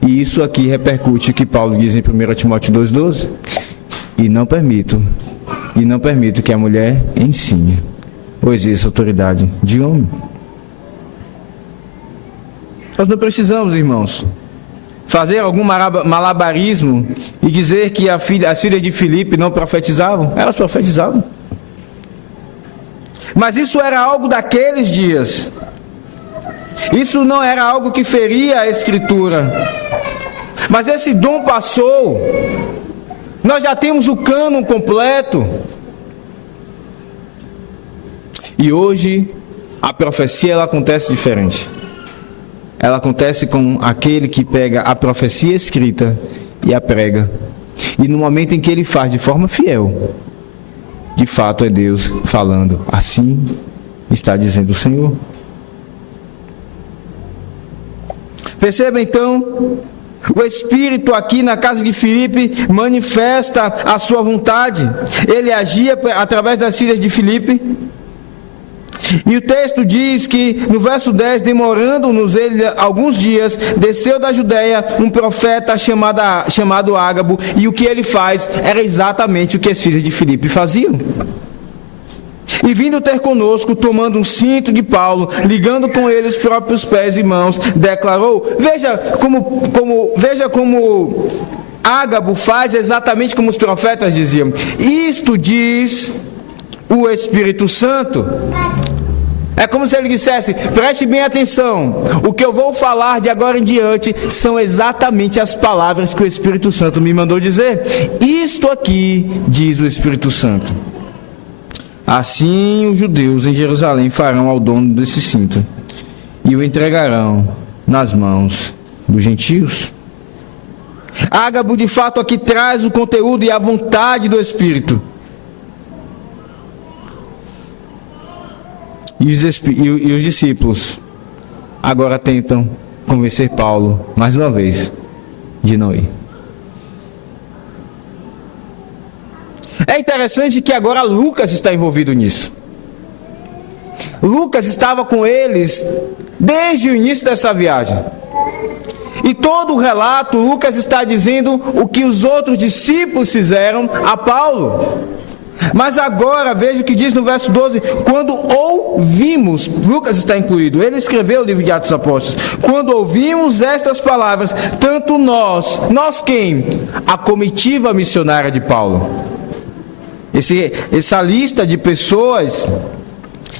E isso aqui repercute o que Paulo diz em 1 Timóteo 2,12. E não permito que a mulher ensine, ou exerça autoridade de homem. Nós não precisamos, irmãos, fazer algum malabarismo e dizer que as filhas de Filipe não profetizavam. Elas profetizavam. Mas isso era algo daqueles dias. Isso não era algo que feria a Escritura. Mas esse dom passou. Nós já temos o cânon completo. E hoje a profecia ela acontece diferente. Ela acontece com aquele que pega a profecia escrita e a prega. E no momento em que ele faz de forma fiel, de fato é Deus falando. Assim está dizendo o Senhor. Perceba então, o Espírito aqui na casa de Filipe manifesta a sua vontade. Ele agia através das filhas de Filipe. E o texto diz que no verso 10, demorando-nos ele alguns dias, desceu da Judéia um profeta chamado Ágabo, e o que ele faz era exatamente o que as filhas de Filipe faziam. E vindo ter conosco, tomando um cinto de Paulo, ligando com ele os próprios pés e mãos, declarou, veja como Ágabo faz exatamente como os profetas diziam. Isto diz o Espírito Santo. É como se ele dissesse, preste bem atenção, o que eu vou falar de agora em diante são exatamente as palavras que o Espírito Santo me mandou dizer. Isto aqui diz o Espírito Santo. Assim os judeus em Jerusalém farão ao dono desse cinto e o entregarão nas mãos dos gentios. Ágabo de fato aqui traz o conteúdo e a vontade do Espírito. E os discípulos agora tentam convencer Paulo, mais uma vez, de não ir. É interessante que agora Lucas está envolvido nisso. Lucas estava com eles desde o início dessa viagem. E todo o relato, Lucas está dizendo o que os outros discípulos fizeram a Paulo. Mas agora, veja o que diz no verso 12, quando ouvimos, Lucas está incluído, ele escreveu o livro de Atos dos Apóstolos, quando ouvimos estas palavras, tanto nós quem? A comitiva missionária de Paulo. Essa lista de pessoas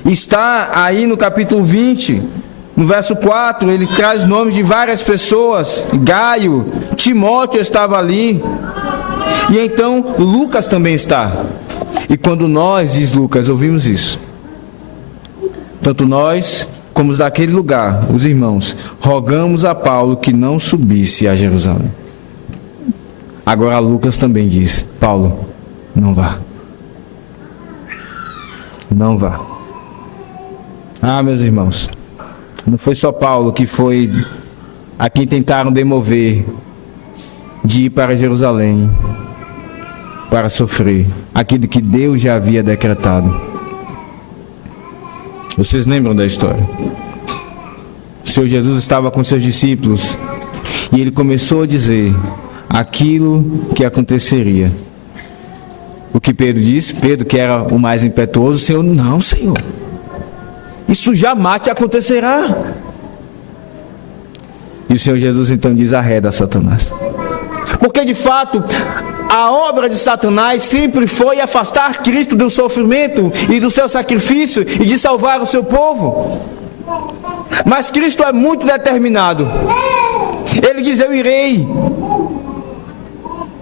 está aí no capítulo 20, no verso 4, ele traz nomes de várias pessoas, Gaio, Timóteo estava ali, e então Lucas também está. E quando nós, diz Lucas, ouvimos isso, tanto nós como os daquele lugar, os irmãos, rogamos a Paulo que não subisse a Jerusalém. Agora Lucas também diz, Paulo, não vá. Não vá. Ah, meus irmãos, não foi só Paulo que foi a quem tentaram demover de ir para Jerusalém para sofrer aquilo que Deus já havia decretado. Vocês lembram da história? O Senhor Jesus estava com seus discípulos e ele começou a dizer aquilo que aconteceria. O que Pedro disse, Pedro que era o mais impetuoso, o Senhor, não, Senhor, isso jamais te acontecerá. E o Senhor Jesus então diz, arreda, Satanás. Porque de fato, a obra de Satanás sempre foi afastar Cristo do sofrimento e do seu sacrifício e de salvar o seu povo. Mas Cristo é muito determinado. Ele diz: eu irei.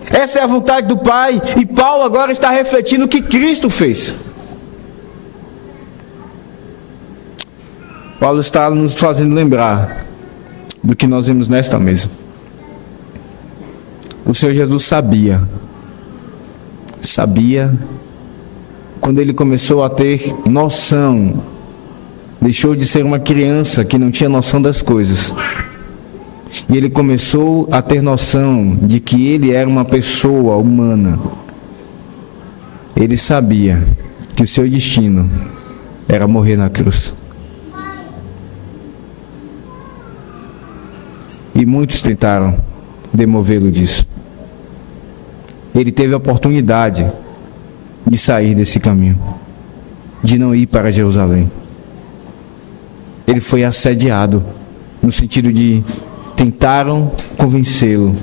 Essa é a vontade do Pai. E Paulo agora está refletindo o que Cristo fez. Paulo está nos fazendo lembrar do que nós vemos nesta mesa. O Senhor Jesus sabia quando ele começou a ter noção, deixou de ser uma criança que não tinha noção das coisas, e ele começou a ter noção de que ele era uma pessoa humana. Ele sabia que o seu destino era morrer na cruz. E muitos tentaram demovê-lo disso. Ele teve a oportunidade de sair desse caminho, de não ir para Jerusalém. Ele foi assediado, no sentido de tentaram convencê-lo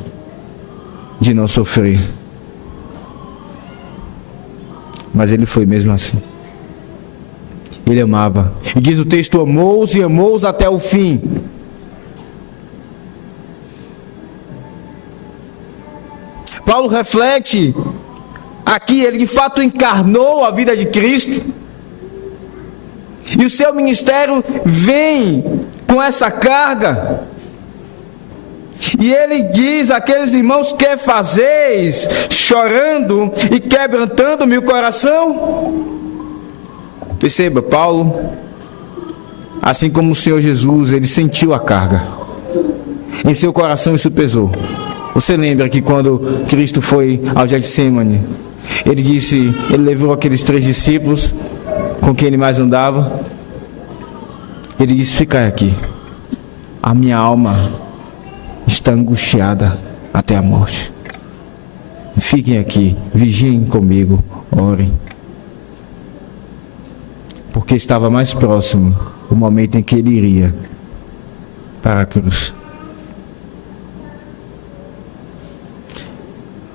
de não sofrer. Mas ele foi mesmo assim. Ele amava. E diz o texto: amou-os e amou-os até o fim. Paulo reflete aqui, ele de fato encarnou a vida de Cristo. E o seu ministério vem com essa carga. E ele diz àqueles irmãos: que fazeis, chorando e quebrantando-me o coração? Perceba, Paulo, assim como o Senhor Jesus, ele sentiu a carga. Em seu coração isso pesou. Você lembra que quando Cristo foi ao Getsemane, ele levou aqueles 3 discípulos com quem ele mais andava. Ele disse: ficai aqui, a minha alma está angustiada até a morte. Fiquem aqui, vigiem comigo, orem. Porque estava mais próximo o momento em que ele iria para a cruz.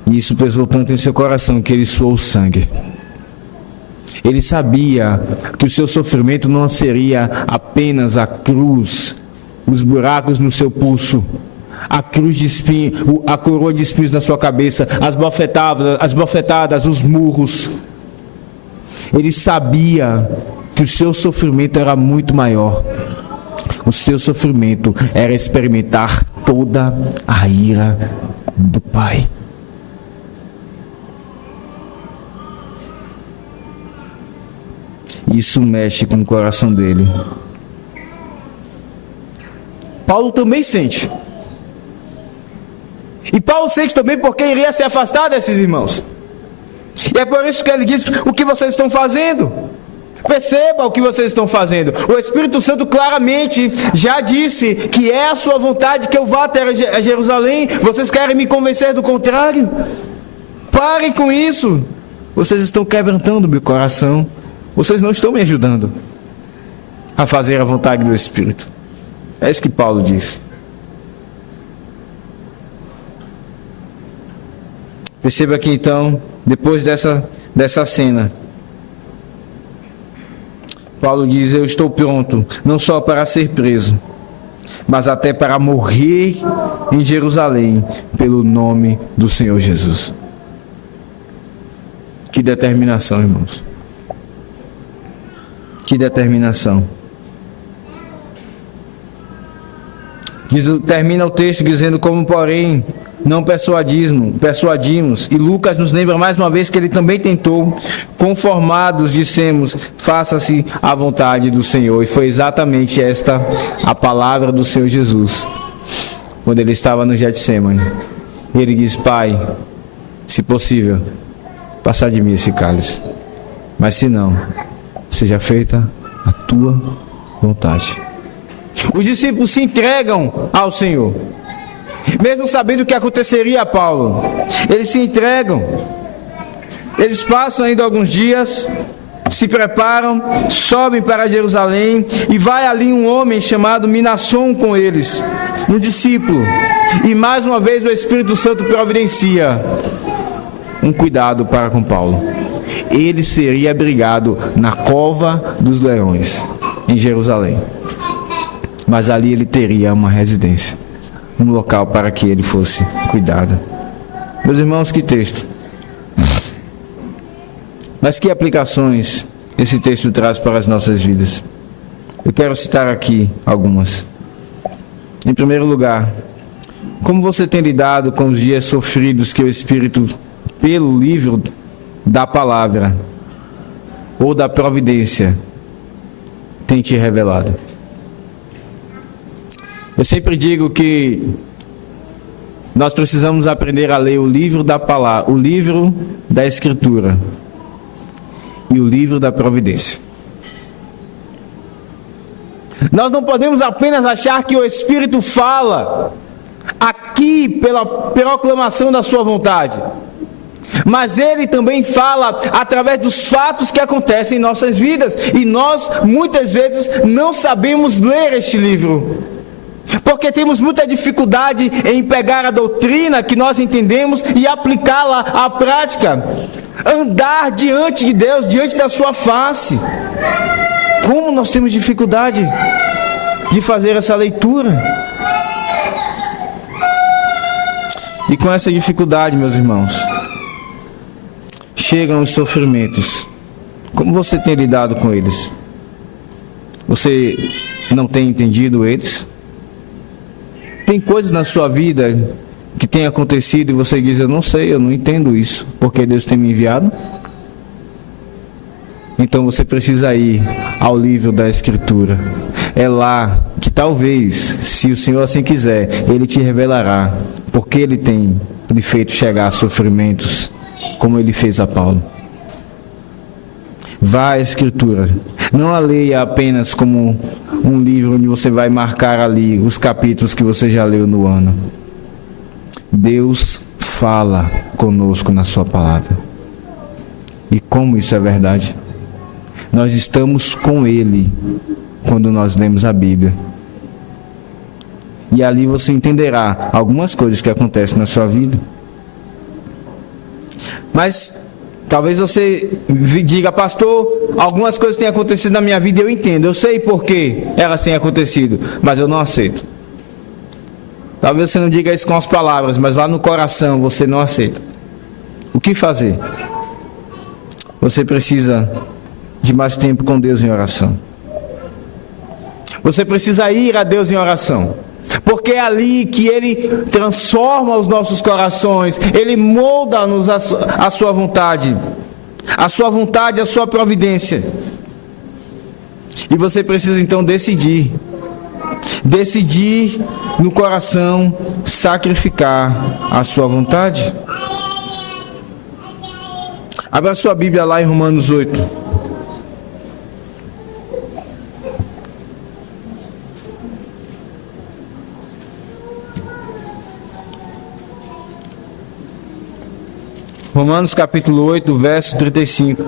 E isso pesou tanto em seu coração que ele suou sangue. Ele sabia que o seu sofrimento não seria apenas a cruz, os buracos no seu pulso, a cruz de espinho, a coroa de espinhos na sua cabeça, as bofetadas, os murros. Ele sabia que o seu sofrimento era muito maior. O seu sofrimento era experimentar toda a ira do Pai. Isso mexe com o coração dele. Paulo também sente. E Paulo sente também porque iria se afastar desses irmãos. E é por isso que ele diz: o que vocês estão fazendo? Perceba o que vocês estão fazendo. O Espírito Santo claramente já disse que é a sua vontade que eu vá até Jerusalém. Vocês querem me convencer do contrário? Parem com isso. Vocês estão quebrantando meu coração. Vocês não estão me ajudando a fazer a vontade do Espírito. É isso que Paulo diz. Perceba aqui então, depois dessa cena, Paulo diz: eu estou pronto, não só para ser preso, mas até para morrer em Jerusalém, pelo nome do Senhor Jesus. Que determinação, irmãos. Que determinação. Termina o texto dizendo: como porém não persuadimos, e Lucas nos lembra mais uma vez que ele também tentou, conformados dissemos, faça-se a vontade do Senhor. E foi exatamente esta a palavra do Senhor Jesus, quando ele estava no Getsemane. Ele diz: Pai, se possível, passar de mim esse cálice, mas se não, seja feita a tua vontade. Os discípulos se entregam ao Senhor, mesmo sabendo o que aconteceria a Paulo. Eles se entregam. Eles passam ainda alguns dias, se preparam, sobem para Jerusalém, e vai ali um homem chamado Minasson com eles, um discípulo. E mais uma vez o Espírito Santo providencia um cuidado para com Paulo. Ele seria abrigado na cova dos leões, em Jerusalém. Mas ali ele teria uma residência, um local para que ele fosse cuidado. Meus irmãos, que texto! Mas que aplicações esse texto traz para as nossas vidas? Eu quero citar aqui algumas. Em primeiro lugar, como você tem lidado com os dias sofridos que o Espírito, pelo livro da palavra ou da providência, tem te revelado? Eu sempre digo que nós precisamos aprender a ler o livro da palavra, o livro da Escritura e o livro da providência. Nós não podemos apenas achar que o Espírito fala aqui pela proclamação da sua vontade, mas ele também fala através dos fatos que acontecem em nossas vidas, e nós muitas vezes não sabemos ler este livro, porque temos muita dificuldade em pegar a doutrina que nós entendemos e aplicá-la à prática, andar diante de Deus, diante da sua face. Como nós temos dificuldade de fazer essa leitura? E com essa dificuldade, meus irmãos, chegam os sofrimentos. Como você tem lidado com eles? Você não tem entendido eles? Tem coisas na sua vida que tem acontecido e você diz: eu não sei, eu não entendo isso, porque Deus tem me enviado? Então você precisa ir ao livro da Escritura. É lá que talvez, se o Senhor assim quiser, Ele te revelará, porque Ele tem lhe feito chegar a sofrimentos, como Ele fez a Paulo. Vá à Escritura. Não a leia apenas como um livro onde você vai marcar ali os capítulos que você já leu no ano. Deus fala conosco na sua palavra. E como isso é verdade? Nós estamos com Ele quando nós lemos a Bíblia. E ali você entenderá algumas coisas que acontecem na sua vida. Mas talvez você diga: pastor, algumas coisas têm acontecido na minha vida e eu entendo, eu sei por que elas têm acontecido, mas eu não aceito. Talvez você não diga isso com as palavras, mas lá no coração você não aceita. O que fazer? Você precisa de mais tempo com Deus em oração. Você precisa ir a Deus em oração, porque é ali que Ele transforma os nossos corações, Ele molda-nos a sua vontade, a sua providência. E você precisa então decidir no coração sacrificar a sua vontade. Abra sua Bíblia lá em Romanos 8. Romanos capítulo 8, verso 35.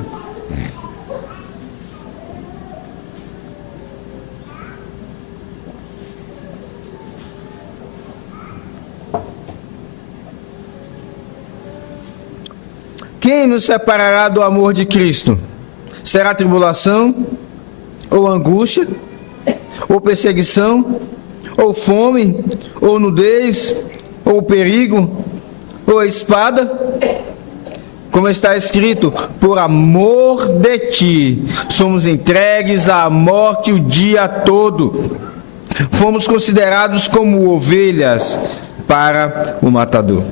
Quem nos separará do amor de Cristo? Será tribulação, ou angústia, ou perseguição, ou fome, ou nudez, ou perigo, ou a espada? Como está escrito: por amor de ti, somos entregues à morte o dia todo. Fomos considerados como ovelhas para o matador.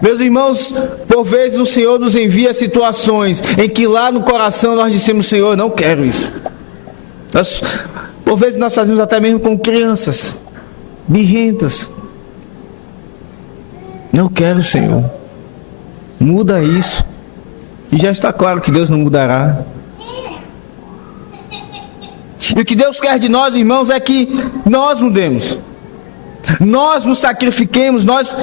Meus irmãos, por vezes o Senhor nos envia situações em que lá no coração nós dissemos: Senhor, eu não quero isso. Por vezes nós fazemos até mesmo com crianças birrentas. Não quero, Senhor. Muda isso. E já está claro que Deus não mudará. E o que Deus quer de nós, irmãos, é que nós mudemos. Nós nos sacrifiquemos, nós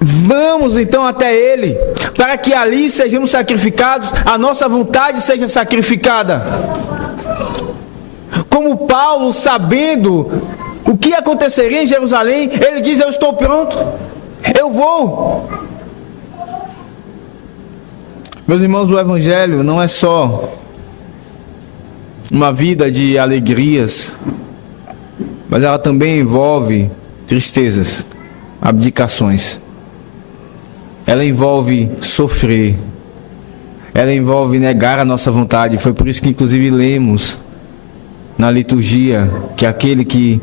vamos então até Ele, para que ali sejamos sacrificados, a nossa vontade seja sacrificada. Como Paulo, sabendo o que aconteceria em Jerusalém, ele diz: eu estou pronto, eu vou. Meus irmãos, o Evangelho não é só uma vida de alegrias, mas ela também envolve tristezas, abdicações. Ela envolve sofrer, ela envolve negar a nossa vontade. Foi por isso que inclusive lemos na liturgia que aquele que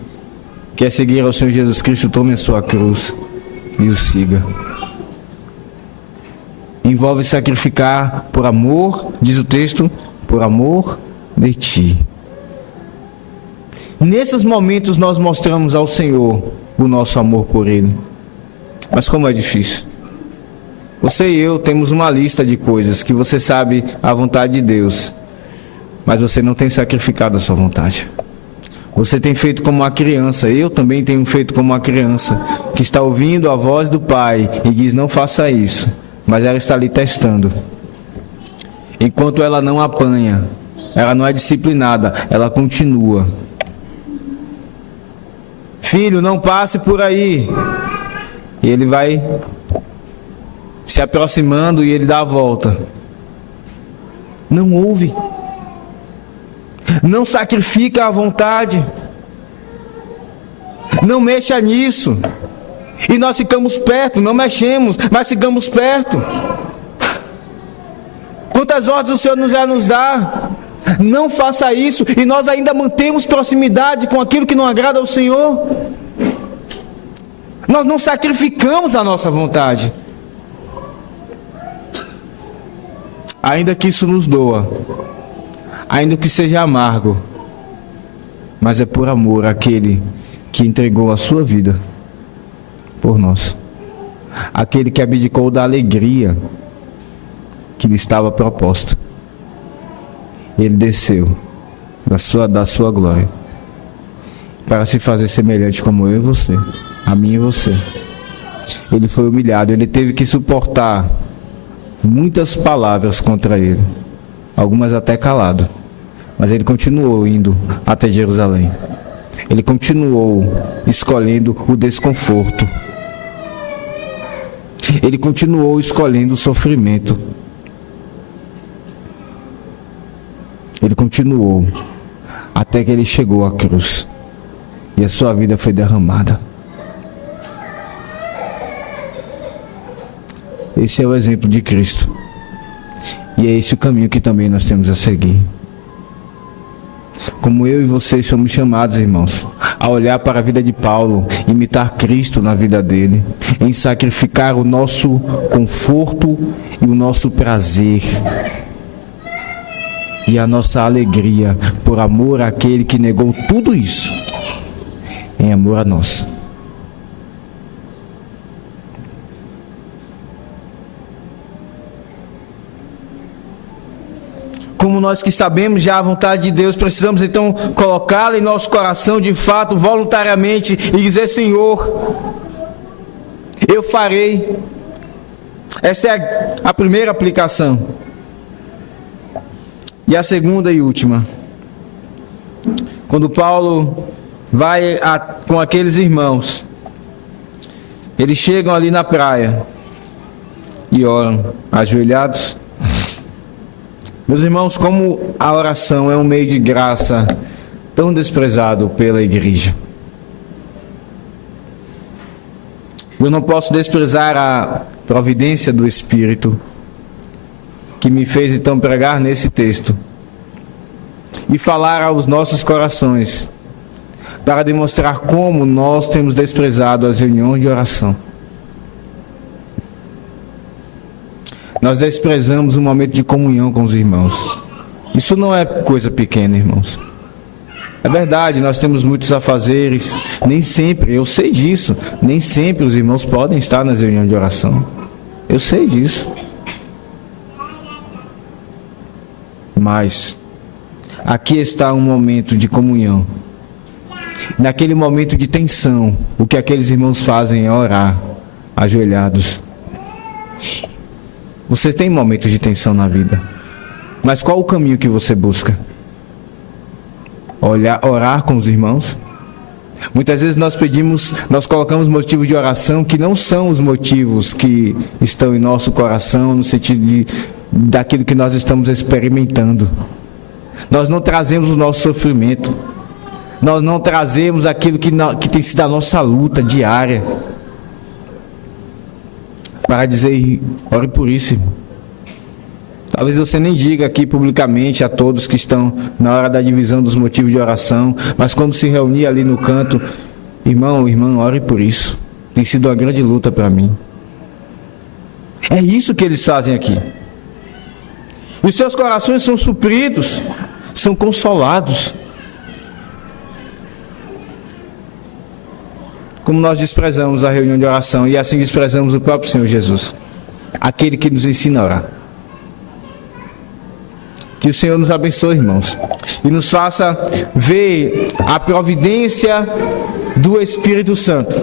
quer seguir ao Senhor Jesus Cristo tome a sua cruz e o siga. Envolve sacrificar por amor, diz o texto, por amor de ti. Nesses momentos nós mostramos ao Senhor o nosso amor por Ele. Mas como é difícil. Você e eu temos uma lista de coisas que você sabe a vontade de Deus, mas você não tem sacrificado a sua vontade. Você tem feito como uma criança, eu também tenho feito como uma criança, que está ouvindo a voz do Pai e diz: não faça isso, mas ela está ali testando. Enquanto ela não apanha, ela não é disciplinada, ela continua. Filho, não passe por aí. E ele vai se aproximando e ele dá a volta. Não ouve. Não sacrifica a vontade. Não mexa nisso. E nós ficamos perto, não mexemos, mas ficamos perto. Quantas ordens o Senhor já nos dá? Não faça isso, e nós ainda mantemos proximidade com aquilo que não agrada ao Senhor. Nós não sacrificamos a nossa vontade. Ainda que isso nos doa, ainda que seja amargo, mas é por amor àquele que entregou a sua vida por nós. Aquele que abdicou da alegria que lhe estava proposta. Ele desceu da sua glória para se fazer semelhante como eu e você, a mim e você. Ele foi humilhado, ele teve que suportar muitas palavras contra ele, algumas até calado, mas ele continuou indo até Jerusalém. Ele continuou escolhendo o desconforto. Ele continuou escolhendo o sofrimento. Ele continuou até que ele chegou à cruz e a sua vida foi derramada. Esse é o exemplo de Cristo, e é esse o caminho que também nós temos a seguir. Como eu e vocês somos chamados, irmãos, a olhar para a vida de Paulo, imitar Cristo na vida dele, em sacrificar o nosso conforto e o nosso prazer e a nossa alegria por amor àquele que negou tudo isso em amor a nós. Como nós que sabemos já a vontade de Deus, precisamos então colocá-la em nosso coração de fato, voluntariamente, e dizer: Senhor, eu farei. Essa é a primeira aplicação. E a segunda e última. Quando Paulo vai com aqueles irmãos, eles chegam ali na praia e oram, ajoelhados. Meus irmãos, como a oração é um meio de graça tão desprezado pela igreja. Eu não posso desprezar a providência do Espírito que me fez então pregar nesse texto e falar aos nossos corações para demonstrar como nós temos desprezado as reuniões de oração. Nós desprezamos o momento de comunhão com os irmãos. Isso não é coisa pequena, irmãos. É verdade, nós temos muitos afazeres, nem sempre, eu sei disso, nem sempre os irmãos podem estar nas reuniões de oração. Eu sei disso. Mas aqui está um momento de comunhão. Naquele momento de tensão, o que aqueles irmãos fazem é orar, ajoelhados. Você tem momentos de tensão na vida, mas qual o caminho que você busca? Orar com os irmãos? Muitas vezes nós colocamos motivos de oração que não são os motivos que estão em nosso coração, no sentido daquilo que nós estamos experimentando. Nós não trazemos o nosso sofrimento, nós não trazemos aquilo que tem sido a nossa luta diária, para dizer, ore por isso, irmão. Talvez você nem diga aqui publicamente a todos que estão na hora da divisão dos motivos de oração, mas quando se reunir ali no canto, irmão, ore por isso. Tem sido uma grande luta para mim. É isso que eles fazem aqui. E os seus corações são supridos, são consolados. Como nós desprezamos a reunião de oração e assim desprezamos o próprio Senhor Jesus, aquele que nos ensina a orar. Que o Senhor nos abençoe, irmãos, e nos faça ver a providência do Espírito Santo,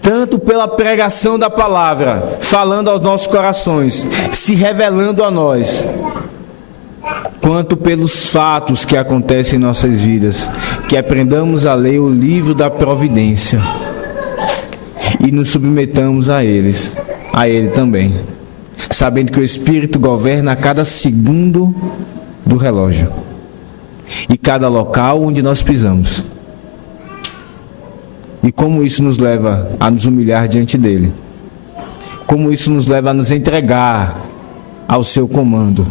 tanto pela pregação da palavra, falando aos nossos corações, se revelando a nós, quanto pelos fatos que acontecem em nossas vidas, que aprendamos a ler o livro da providência e nos submetamos a ele também, sabendo que o Espírito governa a cada segundo do relógio e cada local onde nós pisamos. E como isso nos leva a nos humilhar diante dele, como isso nos leva a nos entregar ao seu comando,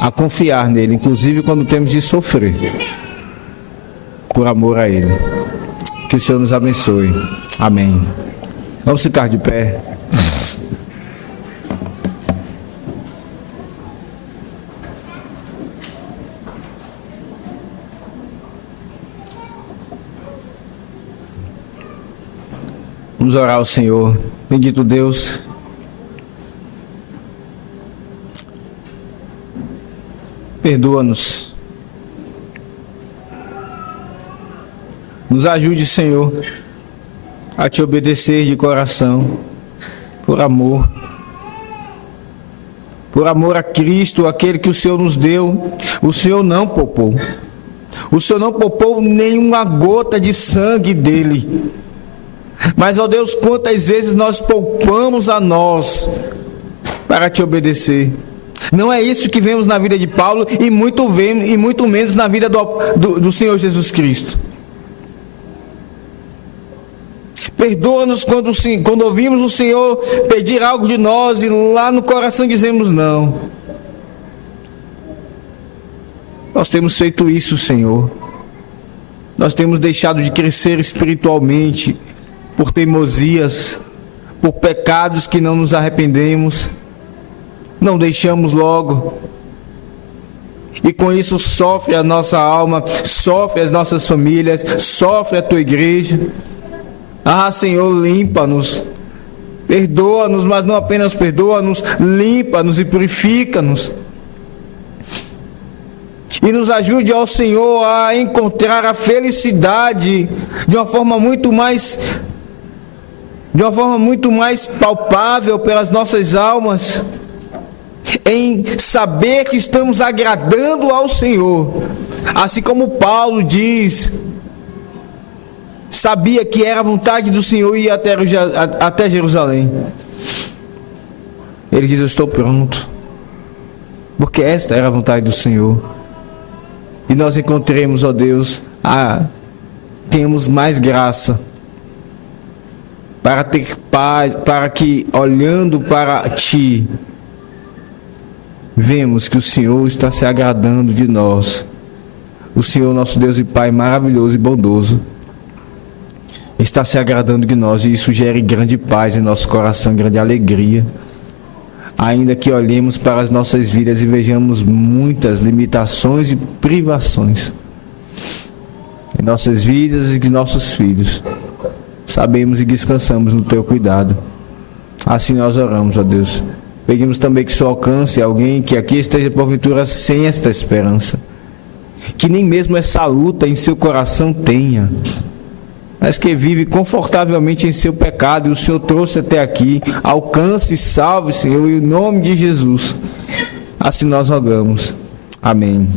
a confiar nele, inclusive quando temos de sofrer, por amor a ele. Que o Senhor nos abençoe. Amém. Vamos ficar de pé. Vamos orar ao Senhor. Bendito Deus, perdoa-nos. Nos ajude, Senhor, a te obedecer de coração, por amor a Cristo, aquele que o Senhor nos deu. O Senhor não poupou. O Senhor não poupou nenhuma gota de sangue dele. Mas, ó Deus, quantas vezes nós poupamos a nós para te obedecer. Não é isso que vemos na vida de Paulo e muito menos na vida do Senhor Jesus Cristo. Perdoa-nos quando ouvimos o Senhor pedir algo de nós e lá no coração dizemos não. Nós temos feito isso, Senhor. Nós temos deixado de crescer espiritualmente por teimosias, por pecados que não nos arrependemos, não deixamos logo, e com isso sofre a nossa alma, sofre as nossas famílias, sofre a tua igreja. Ah, Senhor, limpa-nos, perdoa-nos, mas não apenas perdoa-nos, limpa-nos e purifica-nos. E nos ajude, ó Senhor, a encontrar a felicidade de uma forma muito mais palpável pelas nossas almas, em saber que estamos agradando ao Senhor, assim como Paulo diz, sabia que era a vontade do Senhor ir até Jerusalém. Ele diz, eu estou pronto, porque esta era a vontade do Senhor. E nós encontremos, ó Deus, temos mais graça para ter paz, para que, olhando para Ti, vemos que o Senhor está se agradando de nós. O Senhor, nosso Deus e Pai maravilhoso e bondoso, está se agradando de nós, e isso gera grande paz em nosso coração, grande alegria. Ainda que olhemos para as nossas vidas e vejamos muitas limitações e privações em nossas vidas e de nossos filhos, sabemos e descansamos no Teu cuidado. Assim nós oramos, ó Deus. Pedimos também que o Senhor alcance alguém que aqui esteja porventura sem esta esperança, que nem mesmo essa luta em seu coração tenha, mas que vive confortavelmente em seu pecado, e o Senhor trouxe até aqui. Alcance e salve, Senhor, em nome de Jesus. Assim nós rogamos. Amém.